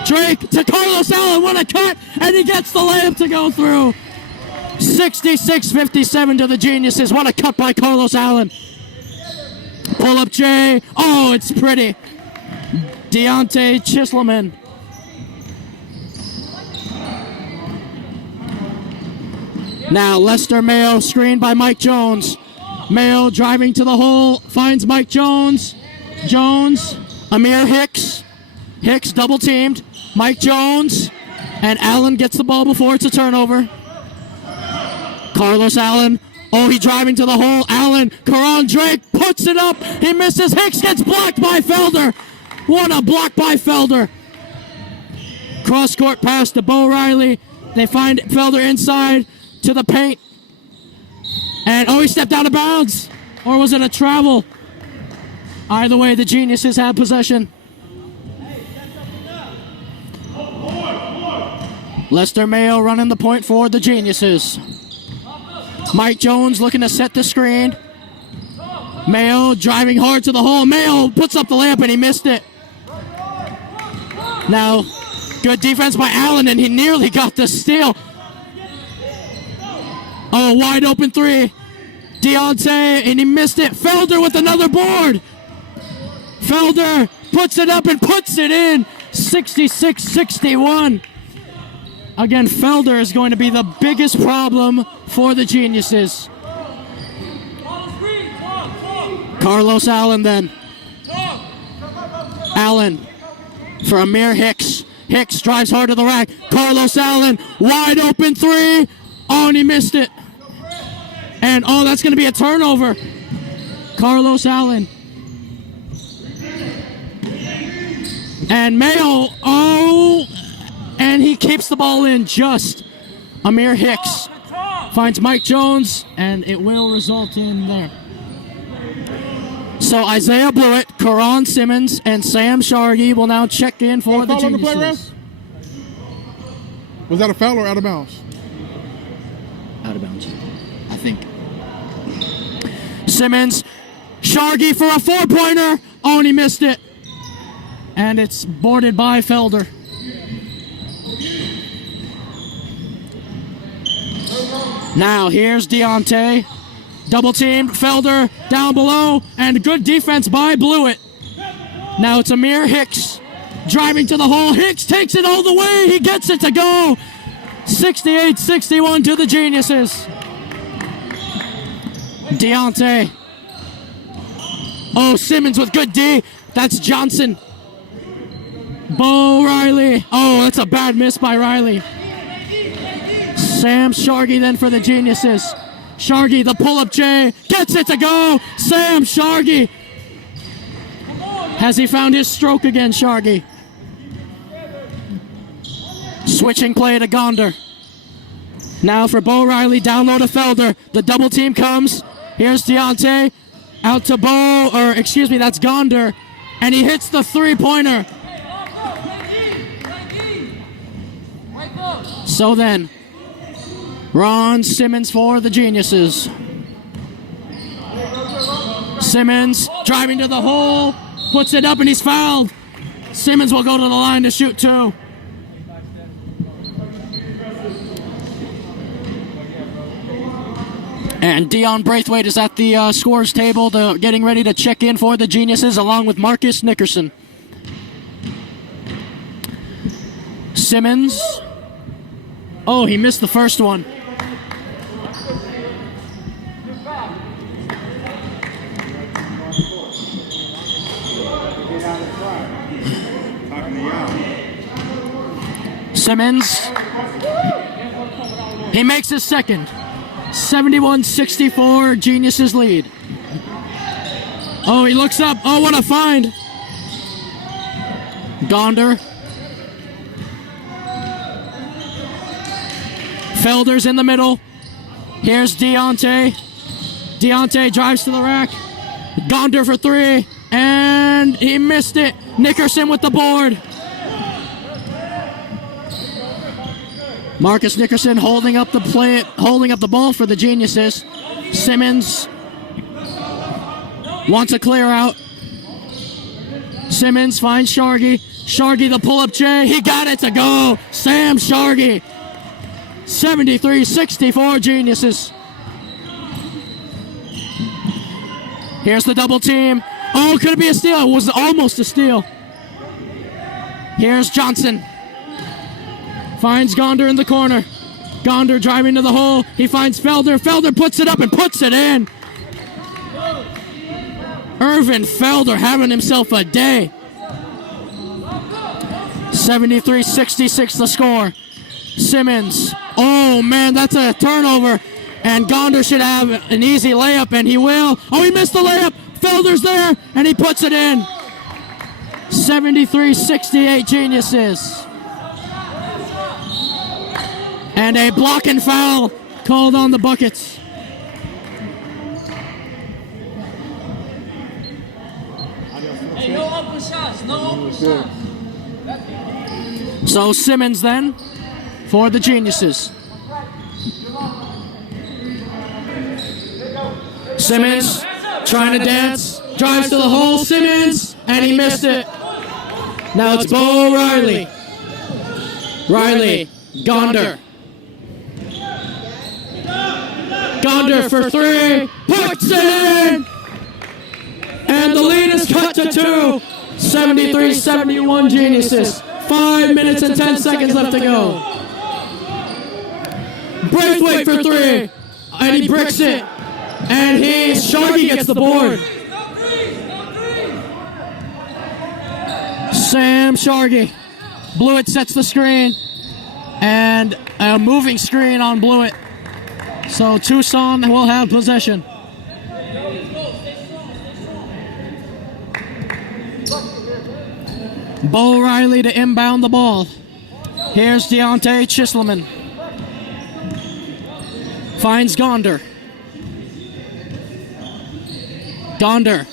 Drake to Carlos Allen, what a cut, and he gets the layup to go through. 66-57 to the Geniuses. What a cut by Carlos Allen. Pull up J. Oh, it's pretty. Deonte Chisloman. Now Lester Mayo, screened by Mike Jones. Mayo driving to the hole, finds Mike Jones. Jones, Amir Hicks. Hicks double teamed. Mike Jones, and Allen gets the ball before it's a turnover. Carlos Allen, oh, he's driving to the hole. Allen, Corron Drake puts it up. He misses. Hicks gets blocked by Felder. What a block by Felder. Cross-court pass to Bo Reilly. They find Felder inside to the paint. And, oh, he stepped out of bounds. Or was it a travel? Either way, the Geniuses have possession. Lester Mayo running the point for the Geniuses. Mike Jones looking to set the screen. Mayo driving hard to the hole. Mayo puts up the layup and he missed it. Now, good defense by Allen, and he nearly got the steal. Oh, wide open 3. Deonte, and he missed it. Felder with another board. Felder puts it up and puts it in. 66-61. Again, Felder is going to be the biggest problem for the Geniuses. Carlos Allen then. Allen for Amir Hicks. Hicks drives hard to the rack. Carlos Allen, wide open three. Oh, and he missed it. And, oh, that's going to be a turnover. Carlos Allen. And Mayo, oh, and he keeps the ball in just. Amir Hicks finds Mike Jones, and it will result in there. So Isaiah Bluitt, Corron Simmons, and Sam Sharghi will now check in for the Geniuses. Was that a foul or out of bounds? Out of bounds, I think. Simmons, Sharghi for a four-pointer. Oh, and he missed it. And it's boarded by Felder. Now here's Deonte. Double teamed, Felder down below, and good defense by Bluitt. Now it's Amir Hicks driving to the hole. Hicks takes it all the way. He gets it to go. 68-61 to the Geniuses. Deonte. Oh, Simmons with good D. That's Johnson. Reilly. Oh, that's a bad miss by Reilly. Sam Sharghi then for the Geniuses. Sharghi, the pull-up J, gets it to go. Sam Sharghi. Has he found his stroke again, Sharghi? Switching play to Gonder. Now for Reilly, down low to Felder. The double team comes. Here's Deonte. Out to that's Gonder. And he hits the three-pointer. So then, Ron Simmons for the Geniuses. Simmons driving to the hole, puts it up, and he's fouled. Simmons will go to the line to shoot two. And Deon Braithwaite is at the scores table, getting ready to check in for the Geniuses, along with Marcus Nickerson. Simmons. Oh, he missed the first one. Simmons. He makes his second. 71-64, Geniuses lead. Oh, he looks up. Oh, what a find. Gonder. Felder's in the middle. Here's Deonte. Deonte drives to the rack. Gonder for three. And he missed it. Nickerson with the board. Marcus Nickerson holding up the ball for the Geniuses. Simmons wants a clear out. Simmons finds Sharghi. Sharghi the pull-up J. He got it to go. Sam Sharghi. 73-64 Geniuses. Here's the double team. Oh, could it be a steal? It was almost a steal. Here's Johnson. Finds Gonder in the corner. Gonder driving to the hole. He finds Felder. Felder puts it up and puts it in. Ervin Felder having himself a day. 73-66 the score. Simmons. Oh, man, that's a turnover. And Gonder should have an easy layup, and he will. Oh, he missed the layup. Felder's there, and he puts it in. 73-68 Geniuses. And a block and foul called on the Buckets. Hey, no open shots, no open shots. So Simmons then for the Geniuses. Simmons trying to dance, drives to the hole, Simmons, and he missed it. Now it's Reilly. Reilly, Gonder. Gonder for three, puts it in! And the lead is cut to two. 73-71 Geniuses. 5 minutes and 10 seconds left to go. Braithwaite for three, and he bricks it. And Sharghi gets the board. Sam Sharghi. Bluitt sets the screen. And a moving screen on Bluitt. So Tucson will have possession. Bo Reilly to inbound the ball. Here's Deonte Chisloman. Finds Gonder. Gonder.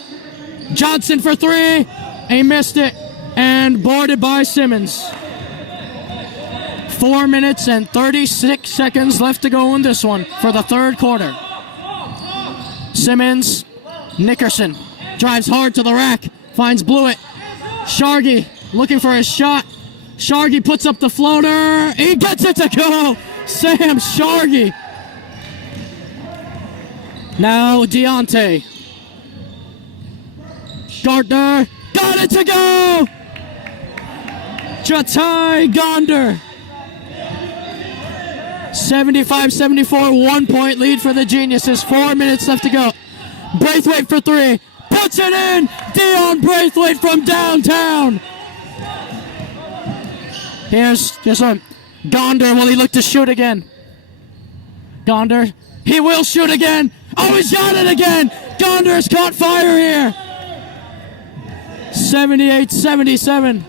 Johnson for three. He missed it. And boarded by Simmons. 4 minutes and 36 seconds left to go in this one for the third quarter. Simmons. Nickerson. Drives hard to the rack. Finds Bluitt. Sharghi looking for his shot. Sharghi puts up the floater. He gets it to go. Sam Sharghi. Now Deonte. Gardner. Got it to go. Jatai Gonder. 75-74, 1 point lead for the Geniuses. 4 minutes left to go. Braithwaite for three. Puts it in. Deon Braithwaite from downtown. Here's just a Gonder. Will he look to shoot again? Gonder. He will shoot again. Oh, he's got it again. Gonder has caught fire here. 78-77.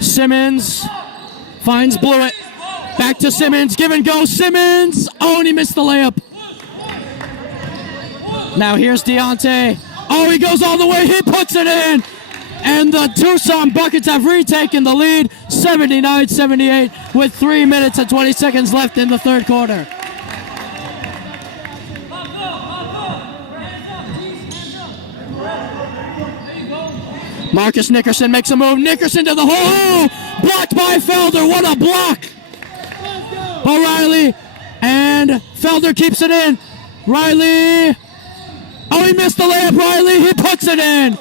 Simmons finds Bluitt. Back to Simmons. Give and go. Simmons. Oh, and he missed the layup. Now here's Deonte. Oh, he goes all the way. He puts it in. And the Tucson Buckets have retaken the lead. 79-78 with 3 minutes and 20 seconds left in the third quarter. Marcus Nickerson makes a move. Nickerson to the hole. Blocked by Felder. What a block. Reilly. And Felder keeps it in. Reilly. Oh, he missed the layup. Reilly. He puts it in.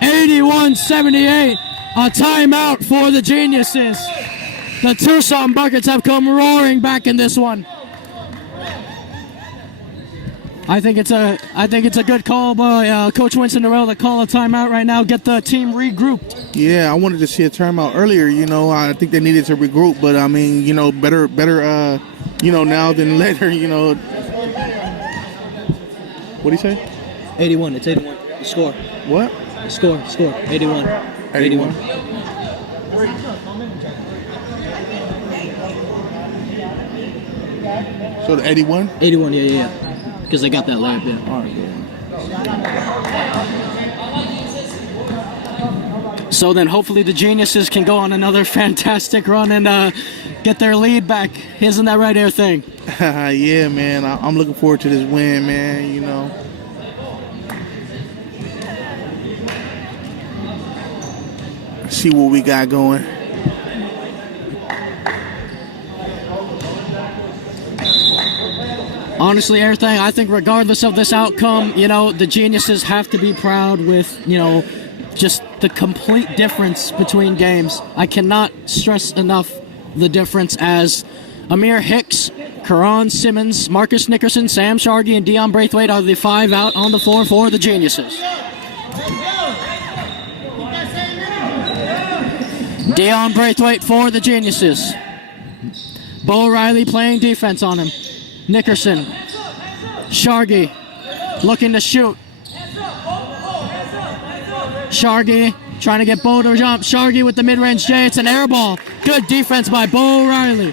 81-78. A timeout for the Geniuses. The Tucson Buckets have come roaring back in this one. I think it's a good call by Coach Winston to call a timeout right now, get the team regrouped. Yeah, I wanted to see a timeout earlier. You know, I think they needed to regroup, but I mean, you know, better, you know, now than later. You know, what do you say? 81. It's 81. The score. What? The score. 81. 81. So the 81? 81. Yeah. Because they got that layup, yeah. All right, good. So then hopefully the Geniuses can go on another fantastic run and get their lead back. Isn't that right, Airthang? Yeah, man. I'm looking forward to this win, man, you know. See what we got going. Honestly, Airthang, I think regardless of this outcome, you know, the Geniuses have to be proud with, you know, just the complete difference between games. I cannot stress enough the difference as Amir Hicks, Qu'ran, Simmons, Marcus Nickerson, Sam Sharghi, and Deon Braithwaite are the five out on the floor for the Geniuses. Deon Braithwaite for the Geniuses. Bo Reilly playing defense on him. Nickerson. Sharghi looking to shoot. Sharghi trying to get Bo to jump. Sharghi with the mid-range J. It's an air ball. Good defense by Bo Reilly.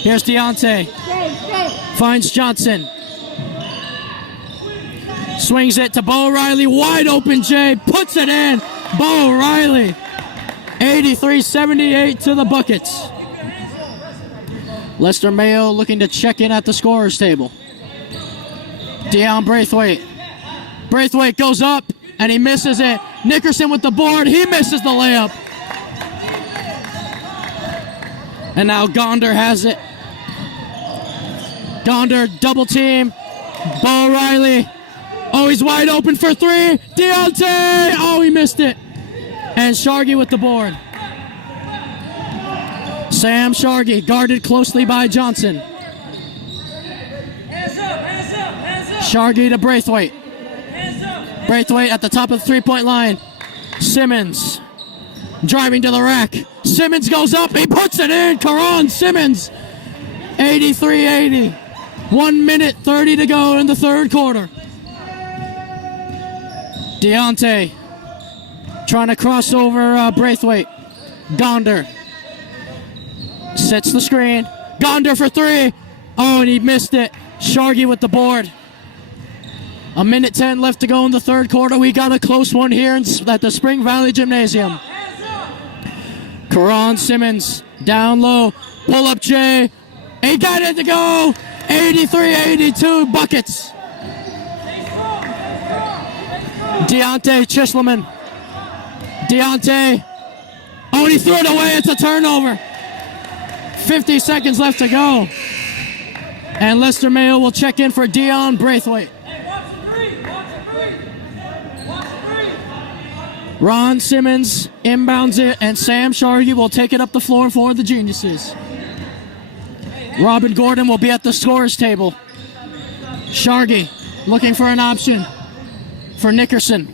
Here's Deonte. Finds Johnson. Swings it to Bo Reilly. Wide open J. Puts it in. Bo Reilly. 83-78 to the Buckets. Lester Mayo looking to check in at the scorer's table. Deon Braithwaite. Braithwaite goes up and he misses it. Nickerson with the board. He misses the layup. And now Gonder has it. Gonder double team. Bo Reilly. Oh, he's wide open for three. Deonte. Oh, he missed it. And Sharghi with the board. Sam Sharghi guarded closely by Johnson. Sharghi to Braithwaite. Braithwaite at the top of the three-point line. Simmons driving to the rack. Simmons goes up. He puts it in. Corron Simmons. 83-80. 1 minute 30 to go in the third quarter. Deonte trying to cross over Braithwaite. Gonder sets the screen. Gonder for three. Oh, and he missed it. Sharghi with the board. 1:10 left to go in the third quarter. We got a close one here at the Spring Valley Gymnasium. Corron Simmons down low. Pull up J. He got it to go. 83-82 Buckets. Deonte Chisloman. Deonte. Oh, and he threw it away. It's a turnover. 50 seconds left to go. And Lester Mayo will check in for Deon Braithwaite. Ron Simmons inbounds it, and Sam Sharghi will take it up the floor for the Geniuses. Robin Gordon will be at the scorer's table. Sharghi looking for an option for Nickerson.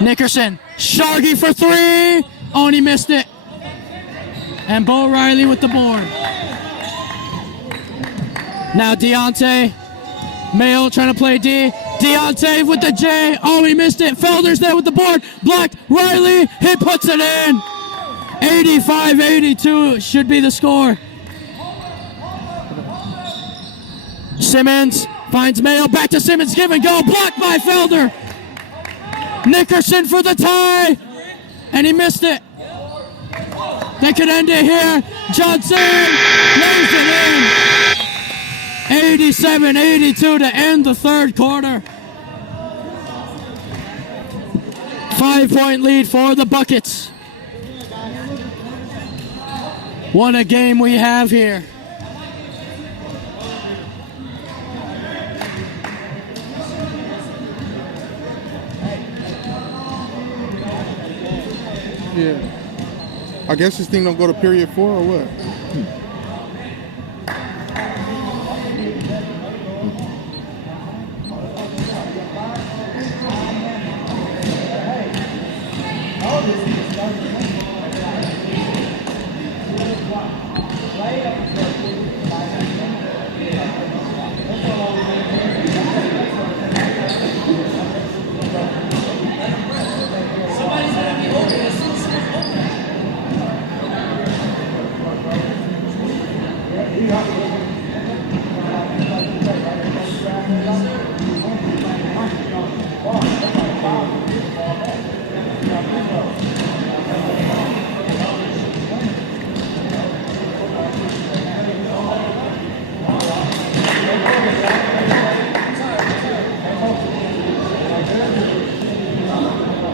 Nickerson. Sharghi for three. Oh, and he missed it. And Bo Reilly with the board. Now Deonte. Mayo trying to play D. Deonte with the J. Oh, he missed it. Felder's there with the board. Blocked. Reilly. He puts it in. 85-82 should be the score. Simmons finds Mayo. Back to Simmons. Give and go. Blocked by Felder. Nickerson for the tie. And he missed it. They could end it here. Johnson lays it in. 87-82 to end the third quarter. 5-point lead for the Buckets. What a game we have here. Yeah. I guess this thing don't go to period 4 or what?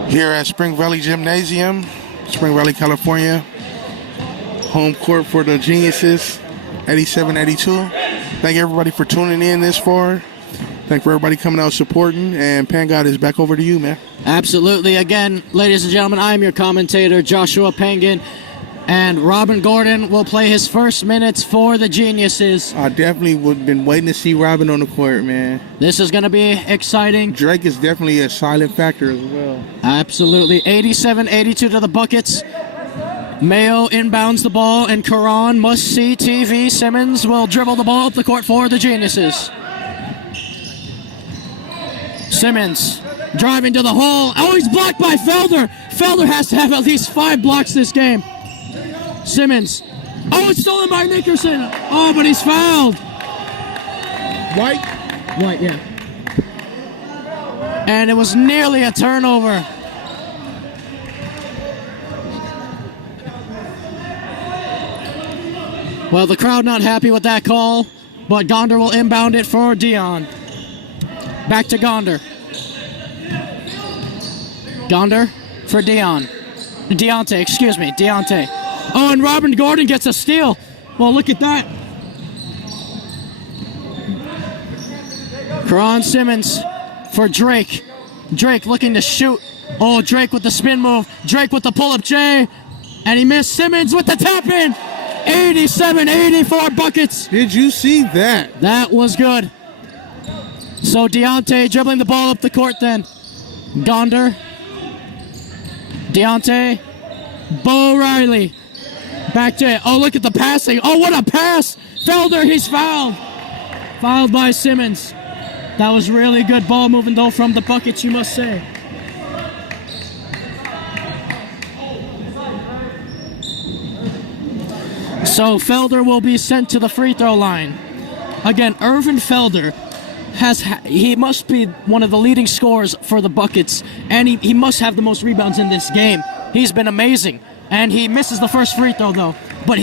Here at Spring Valley Gymnasium, Spring Valley, California. Home court for the Geniuses, 87-82. Thank everybody for tuning in this far. Thank for everybody coming out supporting. And Pangan is back over to you, man. Absolutely. Again, ladies and gentlemen, I am your commentator, Joshua Pangan. And Robin Gordon will play his first minutes for the Geniuses. I definitely would have been waiting to see Robin on the court, man. This is going to be exciting. Drake is definitely a silent factor as well. Absolutely. 87-82 to the Buckets. Mayo inbounds the ball, and Qu'ran must see TV. Simmons will dribble the ball up the court for the Geniuses. Simmons driving to the hole. Oh, he's blocked by Felder. Felder has to have at least 5 blocks this game. Simmons. Oh, it's stolen by Nickerson. Oh, but he's fouled. White, yeah. And it was nearly a turnover. Well, the crowd not happy with that call, but Gonder will inbound it for Deon. Back to Gonder. Gonder for Deonte. Oh, and Robin Gordon gets a steal. Well, look at that. Corron Simmons for Drake. Drake looking to shoot. Oh, Drake with the spin move. Drake with the pull-up J. And he missed. Simmons with the tap-in. 87-84 Buckets. Did you see that? That was good. So Deonte dribbling the ball up the court then. Gonder. Deonte. Bo Reilly. Back to it. Oh, look at the passing. Oh, what a pass. Felder, he's fouled. Fouled by Simmons. That was really good ball moving, though, from the Buckets, you must say. So Felder will be sent to the free throw line. Again, Ervin Felder he must be one of the leading scorers for the Buckets, and he must have the most rebounds in this game. He's been amazing, and he misses the first free throw though. But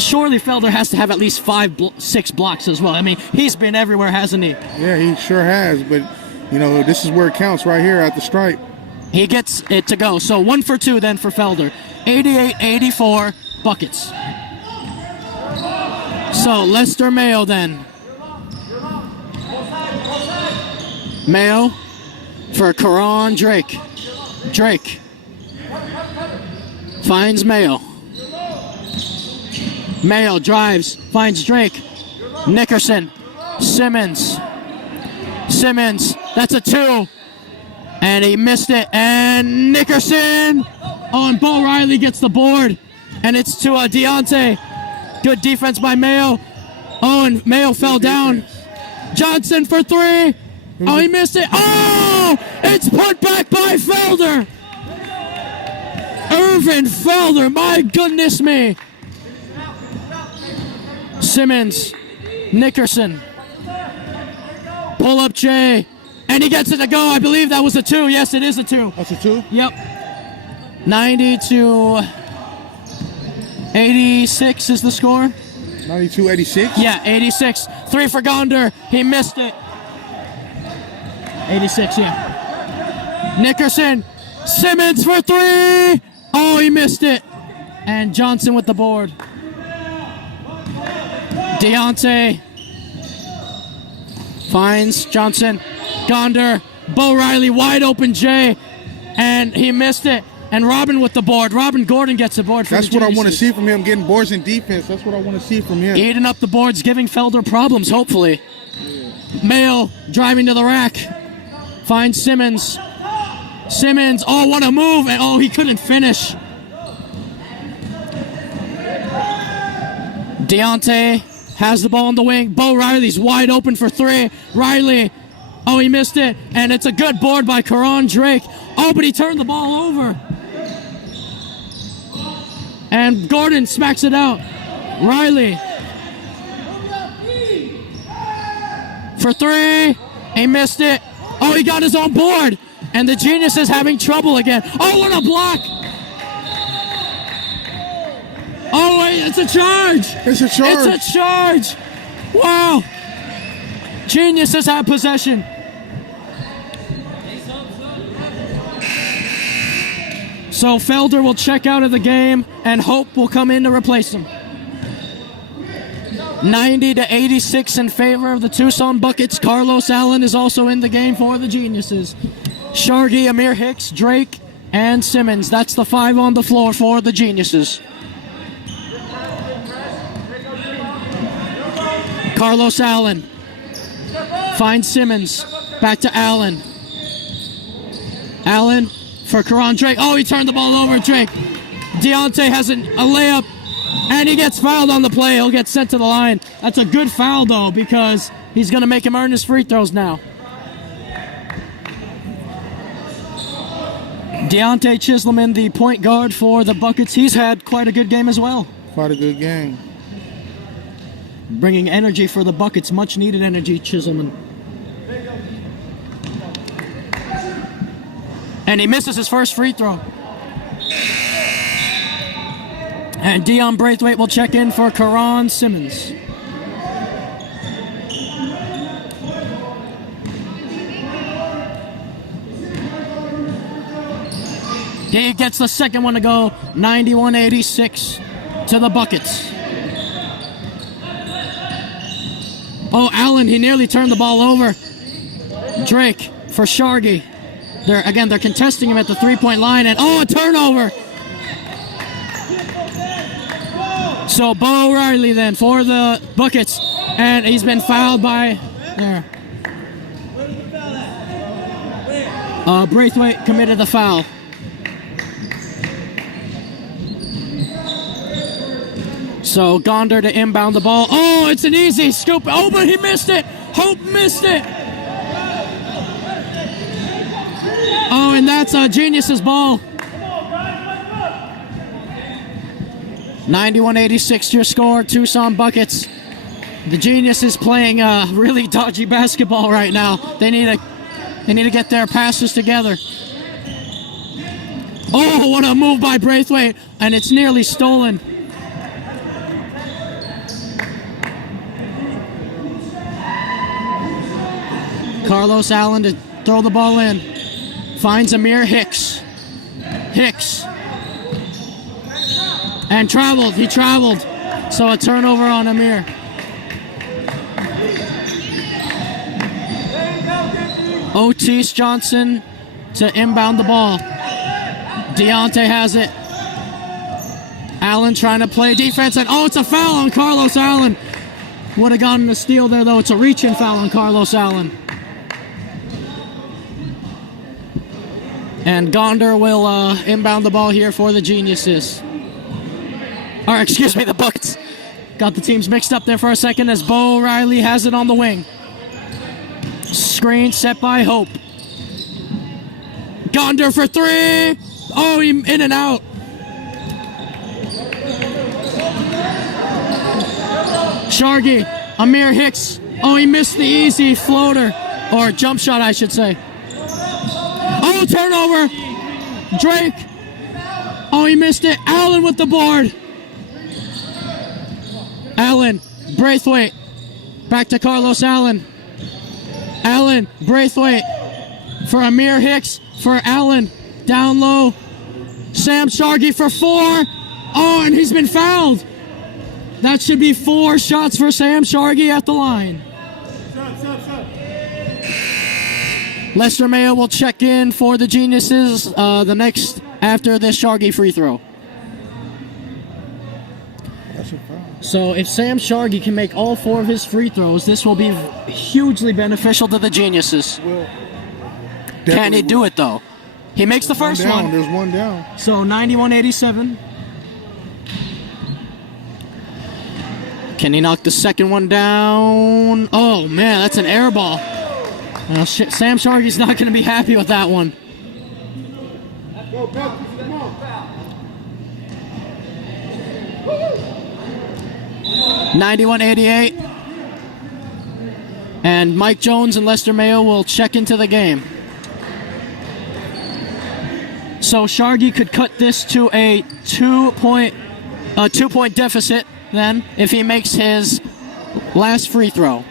surely Felder has to have at least 6 blocks as well. I mean, he's been everywhere, hasn't he? Yeah, he sure has. But you know, this is where it counts, right here at the stripe. He gets it to go. So 1 for 2 then for Felder. 88-84 Buckets. So Lester Mayo then. Mayo for Corron Drake. Drake finds Mayo. Mayo drives, finds Drake. Nickerson. Simmons. Simmons, that's a 2. And he missed it. And Nickerson. Oh, and Bo Reilly gets the board. And it's to Deonte. Good defense by Mayo. Oh, and Mayo fell down. Johnson for 3. Oh, he missed it. Oh, it's put back by Felder. Ervin Felder, my goodness me. Simmons, Nickerson. Pull up Jay. And he gets it to go. I believe that was a 2. Yes, it is a 2. That's a 2? Yep. 90-86 is the score. 92-86? Yeah, 86. 3 for Gonder. He missed it. 86, yeah. Nickerson. Simmons for 3. Oh, he missed it. And Johnson with the board. Deonte finds Johnson. Gonder. Bo Reilly wide open Jay. And he missed it. And Robin with the board. Robin Gordon gets the board. That's what I want to see from him, getting boards in defense. That's what I want to see from him. Eating up the boards, giving Felder problems, hopefully. Mayo driving to the rack. Finds Simmons. Simmons, oh, what a move. And oh, he couldn't finish. Deonte has the ball on the wing. Bo Reilly's wide open for 3. Reilly, oh, he missed it. And it's a good board by Corron Drake. Oh, but he turned the ball over. And Gordon smacks it out. Reilly for 3. He missed it. Oh, he got his own board. And the Genius is having trouble again. Oh, what a block. Oh, wait, it's a charge. It's a charge. It's a charge. Wow. Geniuses have possession. So Felder will check out of the game, and Hope will come in to replace him. 90-86 in favor of the Tucson Buckets. Carlos Allen is also in the game for the Geniuses. Sharghi, Amir Hicks, Drake, and Simmons. That's the 5 on the floor for the Geniuses. Carlos Allen finds Simmons. Back to Allen. Allen for Qu'ran Drake. Oh, he turned the ball over, Drake. Deonte has a layup, and he gets fouled on the play. He'll get sent to the line. That's a good foul, though, because he's going to make him earn his free throws now. Deonte Chisloman, the point guard for the Buckets. He's had quite a good game as well. Quite a good game. Bringing energy for the Buckets. Much needed energy, Chisloman. And he misses his first free throw. And Deon Braithwaite will check in for Qu'ran Simmons. He gets the second one to go. 91-86 to the Buckets. Oh, Allen, he nearly turned the ball over. Drake for Sharghi. They're contesting him at the three-point line, and oh, a turnover. So Bo Reilly then for the Buckets, and he's been fouled by there. Braithwaite committed the foul. So Gonder to inbound the ball. Oh, it's an easy scoop. Oh, but he missed it. Hope missed it. Oh, and that's Genius's ball. 91-86 your score. Tuscon Buckets. The Genius is playing really dodgy basketball right now. They need to get their passes together. Oh, what a move by Braithwaite, and it's nearly stolen. Carlos Allen to throw the ball in. Finds Amir Hicks. Hicks. And traveled. He traveled. So a turnover on Amir. Oteese Johnson to inbound the ball. Deonte has it. Allen trying to play defense. And oh, it's a foul on Carlos Allen. Would have gotten a steal there, though. It's a reach-in foul on Carlos Allen. And Gonder will inbound the ball here for the Geniuses. Or, excuse me, the Buckets. Got the teams mixed up there for a second as Bo Reilly has it on the wing. Screen set by Hope. Gonder for three. Oh, he in and out. Sharghi. Amir Hicks. Oh, he missed the easy floater. Or jump shot, I should say. Oh, turnover. Drake. Oh, he missed it. Allen with the board. Allen. Braithwaite. Back to Carlos Allen. Allen. Braithwaite. For Amir Hicks. For Allen. Down low. Sam Sharghi for four. Oh, and he's been fouled. That should be 4 shots for Sam Sharghi at the line. Lester Mayo will check in for the Geniuses the next after this Sharghi free throw. So if Sam Sharghi can make all 4 of his free throws, this will be hugely beneficial to the Geniuses. Can he do it though? He makes the first one. There's one down. So 91-87. Can he knock the second one down? Oh man, that's an air ball. Sam Sharghi's not going to be happy with that one. 91-88. And Mike Jones and Lester Mayo will check into the game. So Sharghi could cut this to a two-point deficit then if he makes his last free throw.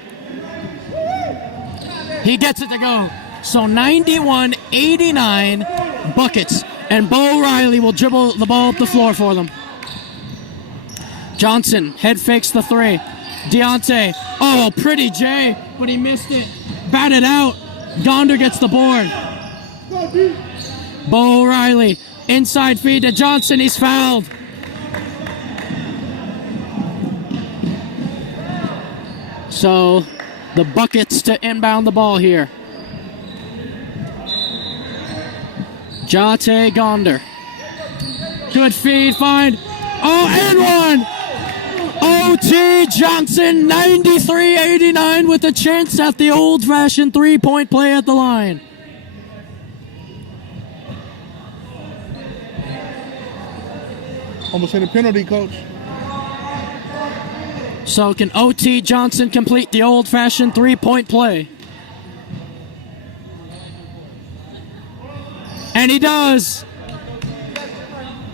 He gets it to go. So 91-89 Buckets. And Bo Reilly will dribble the ball up the floor for them. Johnson head fakes the three. Deonte. Oh, pretty J, but he missed it. Batted out. Gonder gets the board. Bo Reilly. Inside feed to Johnson. He's fouled. So the Buckets to inbound the ball here. Jatai Gonder. Good feed, find. Oh, and one! Oteese Johnson, 93-89 with a chance at the old-fashioned three-point play at the line. Almost hit a penalty, coach. So can Oteese Johnson complete the old-fashioned three-point play? And he does.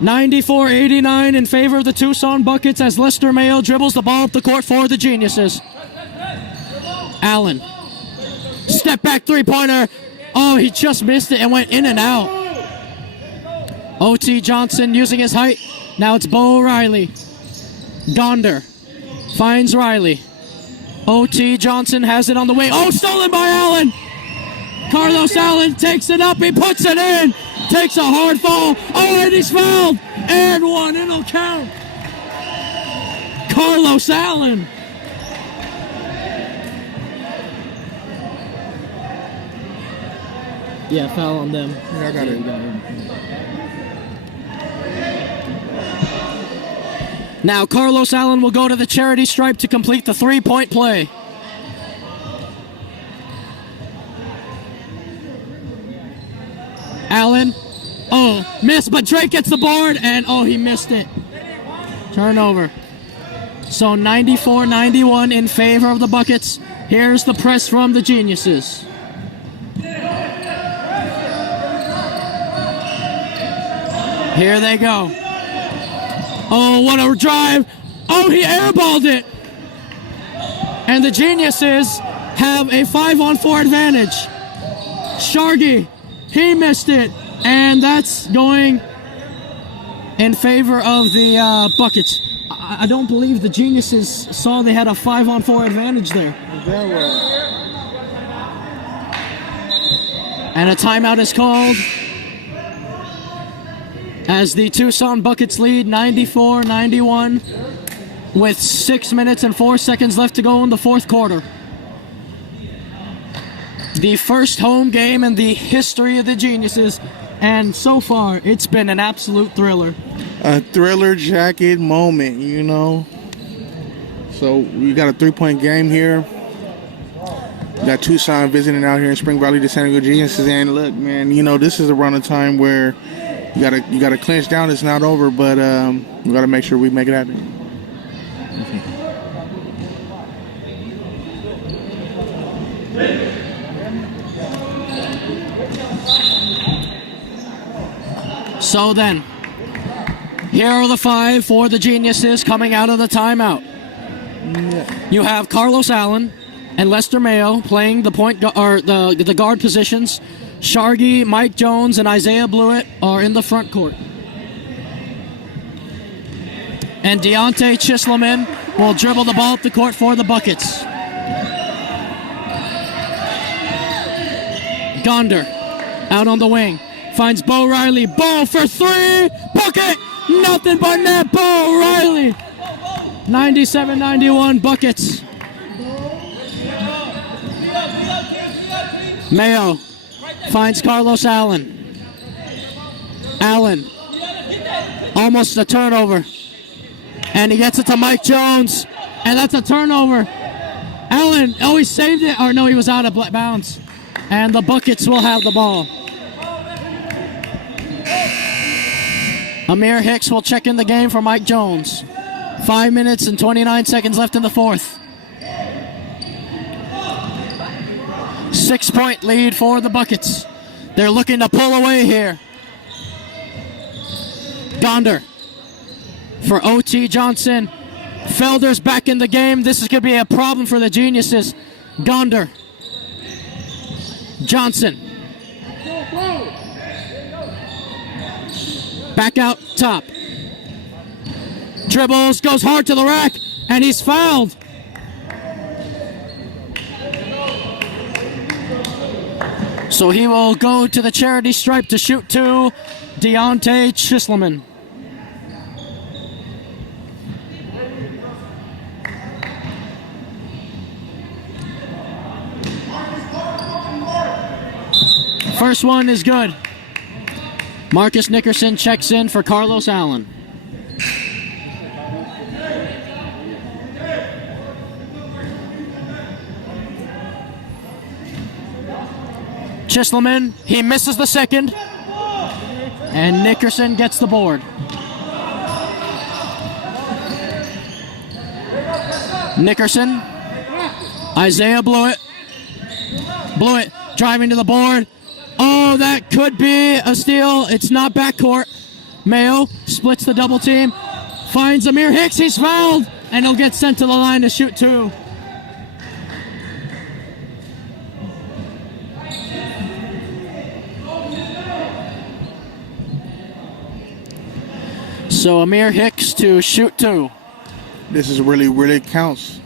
94-89 in favor of the Tucson Buckets as Lester Mayo dribbles the ball up the court for the Geniuses. Allen. Step back three-pointer. Oh, he just missed it and went in and out. Oteese Johnson using his height. Now it's Bo Reilly. Gonder finds Reilly. Oteese Johnson has it on the way. Oh, stolen by Allen. Carlos Allen takes it up. He puts it in. Takes a hard fall. Oh, and he's fouled. And one. It'll count. Carlos Allen. Yeah, foul on them. Yeah, I got it. Now Carlos Allen will go to the charity stripe to complete the three-point play. Allen, oh, missed, but Drake gets the board, and oh, he missed it. Turnover. So 94-91 in favor of the Buckets. Here's the press from the Geniuses. Here they go. Oh, what a drive. Oh, he airballed it. And the Geniuses have a 5-on-4 advantage. Sharghi, he missed it. And that's going in favor of the Buckets. I don't believe the Geniuses saw they had a 5-on-4 advantage there. And a timeout is called as the Tucson Buckets lead 94-91 with 6 minutes and 4 seconds left to go in the fourth quarter. The first home game in the history of the Geniuses, and so far it's been an absolute thriller. A thriller jacket moment, you know. So we got a 3-point game here. We got Tucson visiting out here in Spring Valley to San Diego Geniuses, and look, man, you know, this is around a time where you gotta clinch down. It's not over, but we gotta make sure we make it happen. So then, here are the five for the Geniuses coming out of the timeout. You have Carlos Allen and Lester Mayo playing the the guard positions. Sharghi, Mike Jones, and Isaiah Bluitt are in the front court. And Deonte Chisloman will dribble the ball up the court for the Buckets. Gonder out on the wing. Finds Bo Reilly. Bo for three. Bucket. Nothing but net. Bo Reilly. 97-91 Buckets. Mayo finds Carlos Allen. Allen. Almost a turnover. And he gets it to Mike Jones. And that's a turnover. Allen. Oh, he saved it. Or no, he was out of bounds. And the Buckets will have the ball. Amir Hicks will check in the game for Mike Jones. 5 minutes and 29 seconds left in the fourth. 6-point lead for the Buckets. They're looking to pull away here. Gonder for Oteese Johnson. Felder's back in the game. This is going to be a problem for the Geniuses. Gonder. Johnson. Back out top. Dribbles, goes hard to the rack, and he's fouled. So he will go to the charity stripe to shoot to Deonte Chisloman. First one is good. Marcus Nickerson checks in for Carlos Allen. Chisloman, he misses the second. And Nickerson gets the board. Nickerson. Isaiah Bluitt. Bluitt driving to the board. Oh, that could be a steal. It's not backcourt. Mayo splits the double team. Finds Amir Hicks. He's fouled. And he'll get sent to the line to shoot two. So Amir Hicks to shoot two. This is really counts.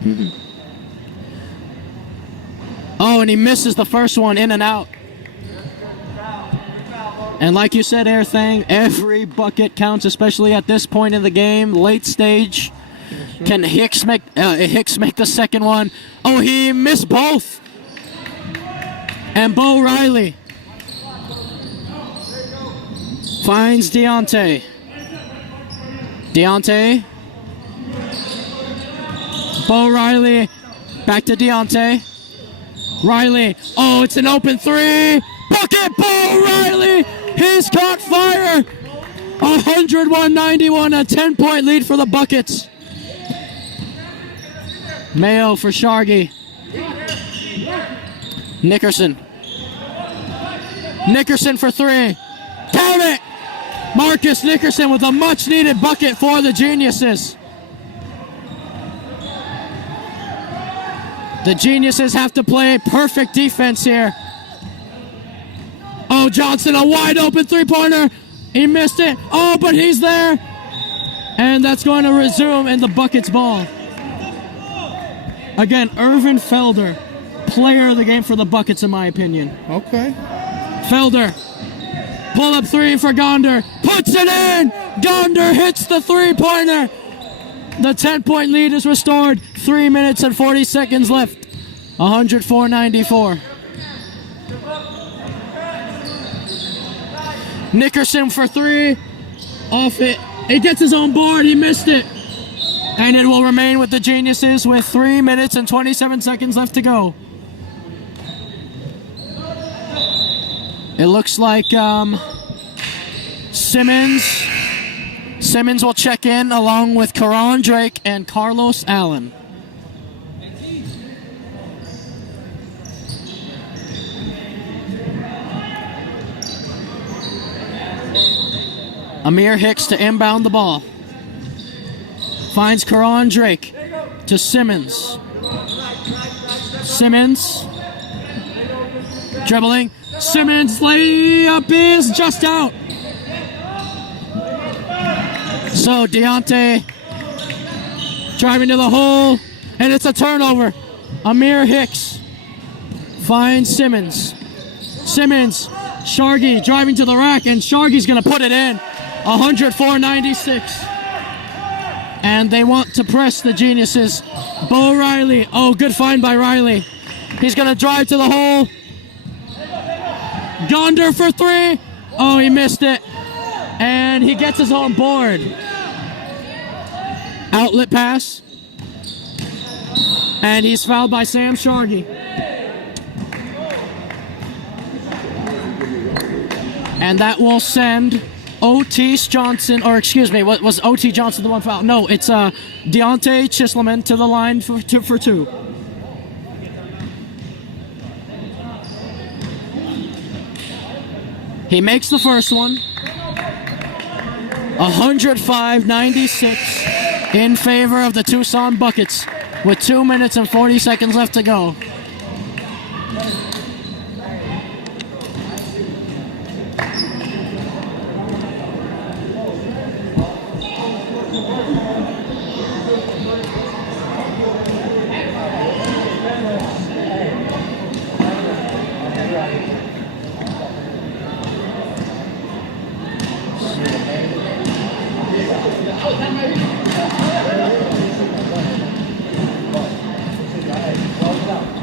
Mm-hmm. Oh, and he misses the first one, in and out. And like you said, Airthang, every bucket counts, especially at this point in the game, late stage. Can Hicks make the second one? Oh, he missed both. And Bo Reilly finds Deonte. Deonte. Bo Reilly. Back to Deonte. Reilly. Oh, it's an open three. Bucket. Bo Reilly. He's caught fire. 101-91. A 10-point lead for the Buckets. Mayo for Sharghi. Nickerson. Nickerson for three. Count it! Marcus Nickerson with a much-needed bucket for the Geniuses. The Geniuses have to play perfect defense here. Oh, Johnson, a wide-open three-pointer. He missed it. Oh, but he's there. And that's going to resume in the Buckets ball. Again, Ervin Felder, player of the game for the Buckets, in my opinion. Okay. Felder, pull up three for Gonder, puts it in! Gonder hits the three-pointer! The 10-point lead is restored. 3 minutes and 40 seconds left. 104-94. Nickerson for three. Off it. He gets his own board. He missed it. And it will remain with the Geniuses with 3 minutes and 27 seconds left to go. It looks like Simmons will check in along with Corron Drake and Carlos Allen. Amir Hicks to inbound the ball. Finds Corron Drake to Simmons. Simmons. Dribbling. Simmons layup is just out. So Deonte driving to the hole, and it's a turnover. Amir Hicks finds Simmons. Simmons, Sharghi driving to the rack, and Sharghi's going to put it in. 104-96. And they want to press the Geniuses. Bo Reilly. Oh, good find by Reilly. He's going to drive to the hole. Gonder for three. Oh, he missed it. And he gets his own board. Outlet pass. And he's fouled by Sam Sharghi. And that will send Oteese Johnson, or excuse me, was Oteese Johnson the one foul? No, it's Deonte Chisloman to the line for two. He makes the first one. 105-96 in favor of the Tucson Buckets with 2 minutes and 40 seconds left to go.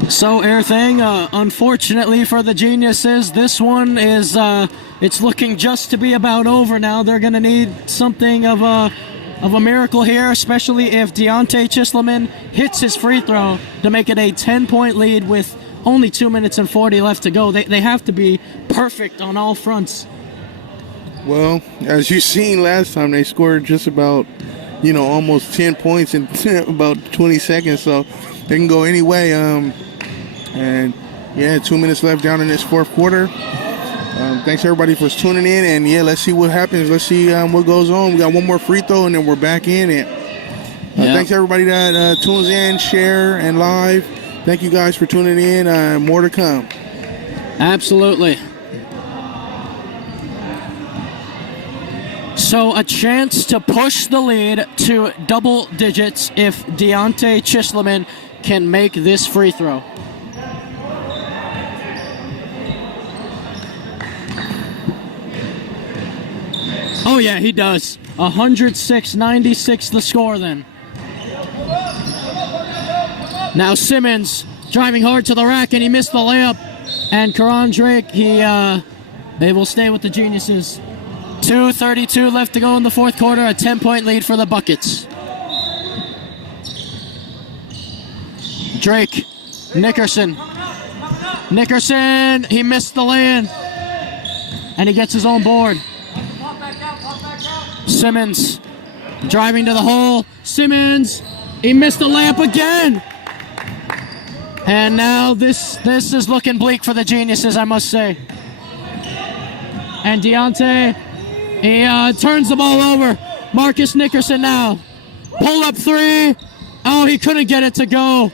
So Airthang, unfortunately for the Geniuses, this one is it's looking just to be about over now. They're going to need something of a miracle here, especially if Deonte Chisloman hits his free throw to make it a 10-point lead with only 2 minutes and 40 left to go. They have to be perfect on all fronts. Well, as you seen last time, they scored just about, almost 10 points in about 20 seconds, so they can go any way. And yeah, 2 minutes left down in this fourth quarter. Thanks everybody for tuning in, and yeah, let's see what happens. Let's see what goes on. We got one more free throw, and then we're back in it. Thanks everybody that tunes in, share, and live. Thank you guys for tuning in. More to come. Absolutely. So a chance to push the lead to double digits if Deonte Chisloman can make this free throw. Oh yeah, he does. 106-96 the score then. Now Simmons driving hard to the rack, and he missed the layup. And Corron Drake, they will stay with the Geniuses. 2:32 left to go in the fourth quarter, a 10-point lead for the Buckets. Drake, Nickerson. Nickerson, he missed the lay-in. And he gets his own board. Simmons, driving to the hole. Simmons, he missed the layup again. And now this is looking bleak for the Geniuses, I must say. And Deonte, he turns the ball over. Marcus Nickerson now. Pull up three. Oh, he couldn't get it to go.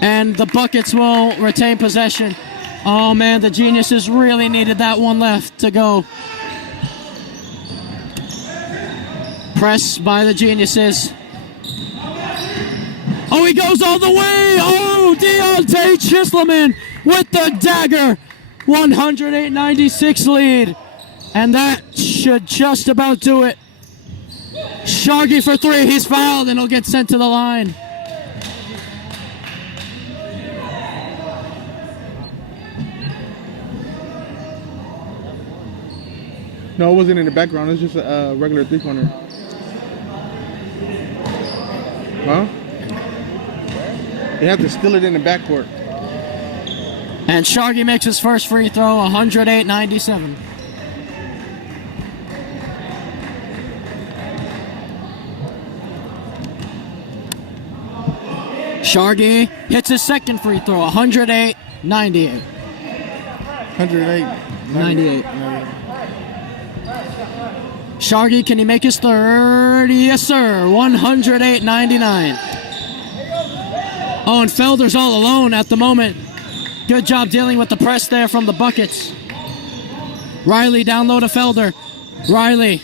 And the Buckets will retain possession. Oh man, the Geniuses really needed that one left to go. Press by the Geniuses. Oh, he goes all the way. Oh, Deonte Chisloman with the dagger. 108-96 lead. And that should just about do it. Sharghi for three. He's fouled and he'll get sent to the line. No, it wasn't in the background. It's just a regular three-pointer. Huh? They have to steal it in the backcourt. And Sharghi makes his first free throw, 108-97. Sharghi hits his second free throw, 108-98. 108. Sharghi, can he make his third? Yes, sir. 108-99. Oh, and Felder's all alone at the moment. Good job dealing with the press there from the Buckets. Reilly down low to Felder. Reilly.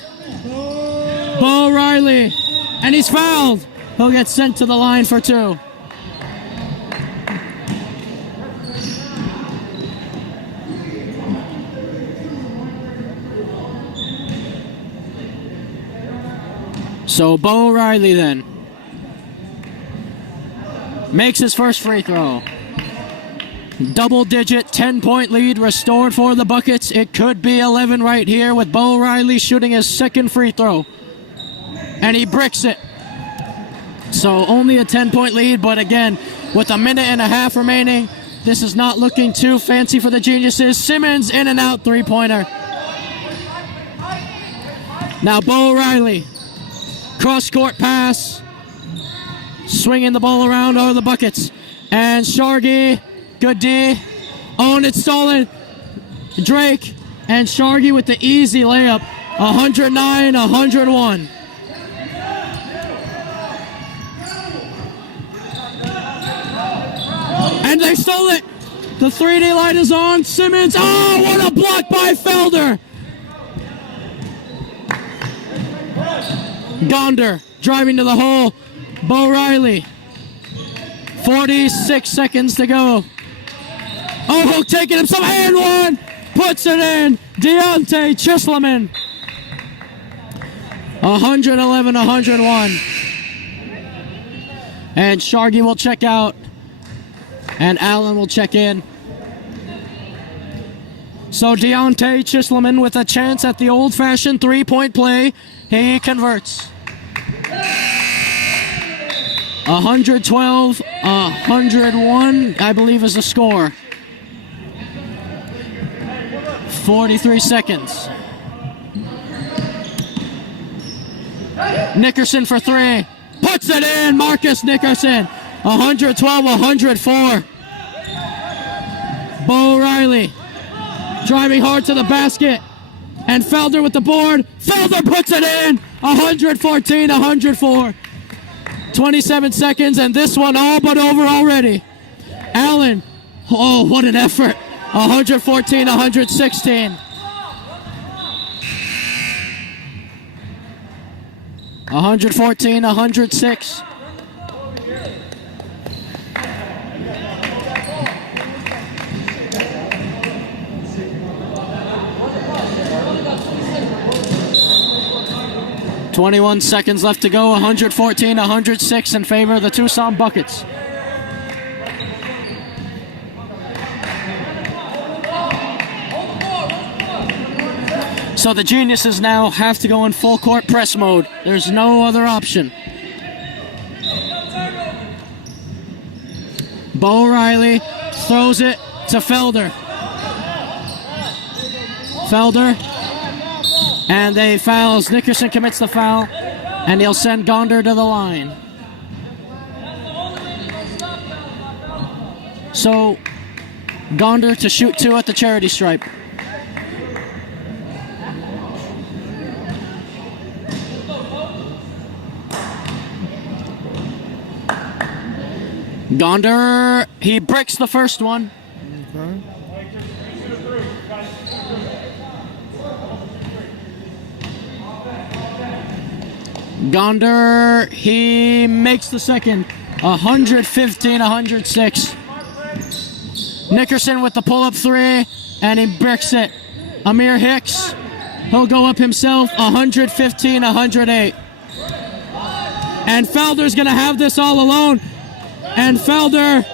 Bo Reilly. And he's fouled. He'll get sent to the line for two. So Bo Reilly then makes his first free throw. Double-digit 10-point lead restored for the Buckets. It could be 11 right here with Bo Reilly shooting his second free throw. And he bricks it. So only a 10-point lead, but again, with a minute and a half remaining, this is not looking too fancy for the Geniuses. Simmons in and out three-pointer. Now Bo Reilly. Cross-court pass. Swinging the ball around over the Buckets. And Sharghi. Good D. Oh, and it's stolen. Drake. And Sharghi with the easy layup. 109-101. And they stole it. The 3D light is on. Simmons. Oh, what a block by Felder. Gonder driving to the hole. Bo Reilly. 46 seconds to go. Oh, Hook taking him some and one. Puts it in. Deonte Chisloman. 111-101. And Sharghi will check out. And Allen will check in. So Deonte Chisloman with a chance at the old-fashioned three-point play. He converts. 112-101, I believe, is the score. 43 seconds. Nickerson for three. Puts it in. Marcus Nickerson. 112-104. Bo Reilly driving hard to the basket. And Felder with the board. Felder puts it in. 114-104. 27 seconds, and this one all but over already. Allen. Oh, what an effort. 114-116. 114-106. .21 seconds left to go. 114-106 in favor of the Tucson Buckets. So the Geniuses now have to go in full court press mode. There's no other option. Bo Reilly throws it to Felder. Felder. And they fouls. Nickerson commits the foul. And he'll send Gonder to the line. So, Gonder to shoot 2 at the charity stripe. Gonder, he bricks the first one. Okay. Gonder, he makes the second. 115-106. Nickerson with the pull-up 3, and he bricks it. Amir Hicks, he'll go up himself. 115-108. And Felder's going to have this all alone. And Felder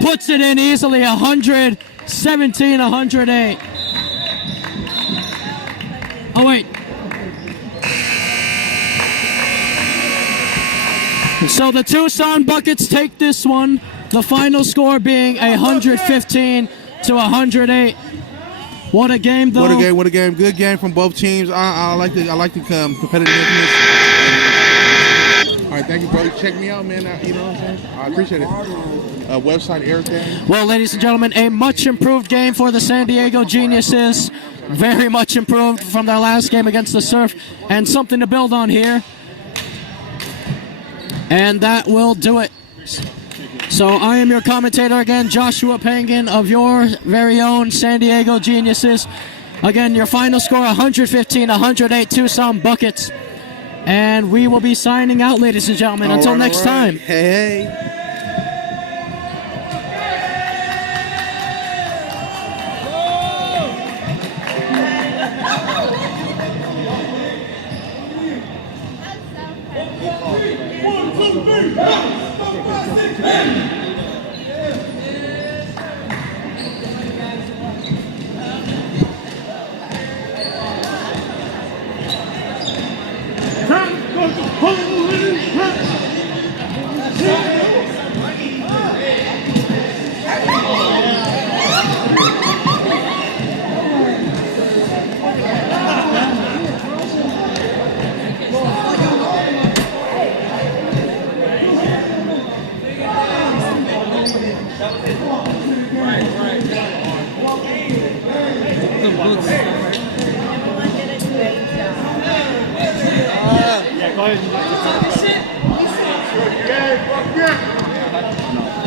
puts it in easily. 117-108. Oh, wait. So the Tucson Buckets take this one. The final score being 115-108. What a game, though. What a game. Good game from both teams. I like the competitiveness. All right, thank you, bro. Check me out, man. You know what I'm saying? I appreciate it. Website, Airthang. Well, ladies and gentlemen, a much improved game for the San Diego Geniuses. Very much improved from their last game against the Surf, and something to build on here. And that will do it. So I am your commentator again, Joshua Pangan of your very own San Diego Geniuses. Again, your final score, 115-108 Tucson Buckets. And we will be signing out, ladies and gentlemen. Until next time. Hey.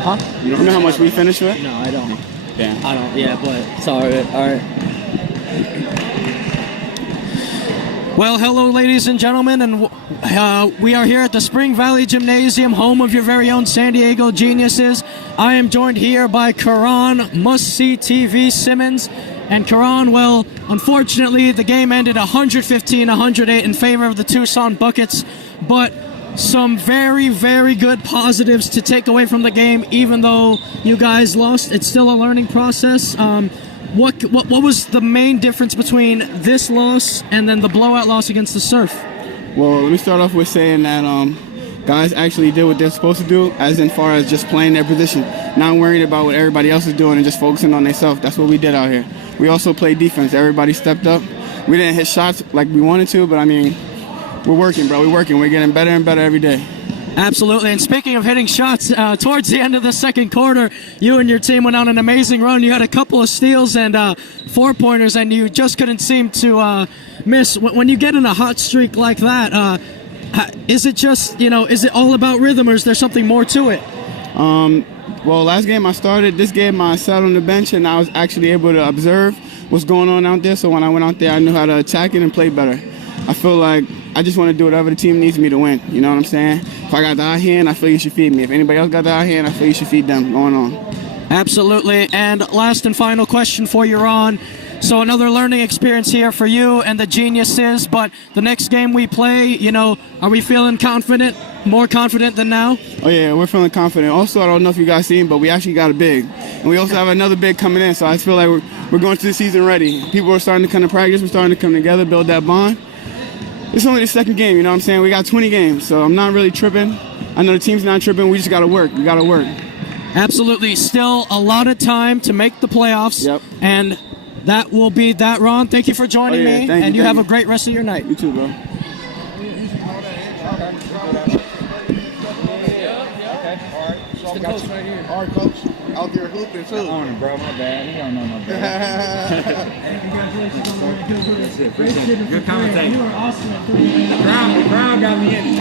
Huh? You don't know how much we finished with? No, I don't. Damn. I don't. Yeah, but it's all right. Well, hello, ladies and gentlemen, and we are here at the Spring Valley Gymnasium, home of your very own San Diego Geniuses. I am joined here by Qu'ran, must-see TV Simmons. And Qu'ran, well, unfortunately, the game ended 115-108 in favor of the Tucson Buckets, but some very, very good positives to take away from the game, even though you guys lost. It's still a learning process. What was the main difference between this loss and then the blowout loss against the Surf? Well, let me start off with saying that guys actually did what they're supposed to do, as in far as just playing their position, not worrying about what everybody else is doing and just focusing on themselves. That's what we did out here. We also played defense. Everybody stepped up. We didn't hit shots like we wanted to, but I mean, we're working, bro. We're working. We're getting better and better every day. Absolutely. And speaking of hitting shots, towards the end of the second quarter, you and your team went on an amazing run. You had a couple of steals and 4-pointers, and you just couldn't seem to miss. When you get in a hot streak like that, is it just, is it all about rhythm, or is there something more to it? Well, last game I started. This game I sat on the bench, and I was actually able to observe what's going on out there. So when I went out there, I knew how to attack it and play better. I feel like I just want to do whatever the team needs me to win. You know what I'm saying? If I got the hot hand, I feel you should feed me. If anybody else got the hot hand, I feel you should feed them. Going on. Absolutely. And last and final question for you, Ron. So another learning experience here for you and the geniuses. But the next game we play, you know, are we feeling confident, more confident than now? Oh yeah, we're feeling confident. Also, I don't know if you guys seen, but we actually got a big, and we also have another big coming in. So I feel like we're going to the season ready. People are starting to come to practice. We're starting to come together, build that bond. It's only the second game, you know what I'm saying? We got 20 games, so I'm not really tripping. I know the team's not tripping. We just got to work. We got to work. Absolutely. Still a lot of time to make the playoffs. Yep. And that will be that, Ron. Thank you for joining me. And you have a great rest of your night. You too, bro. All right, coach. Out there hooping too. On him, bro. My bad. He don't know no better. That's it. Appreciate it. Good commentating. The crowd got me in it.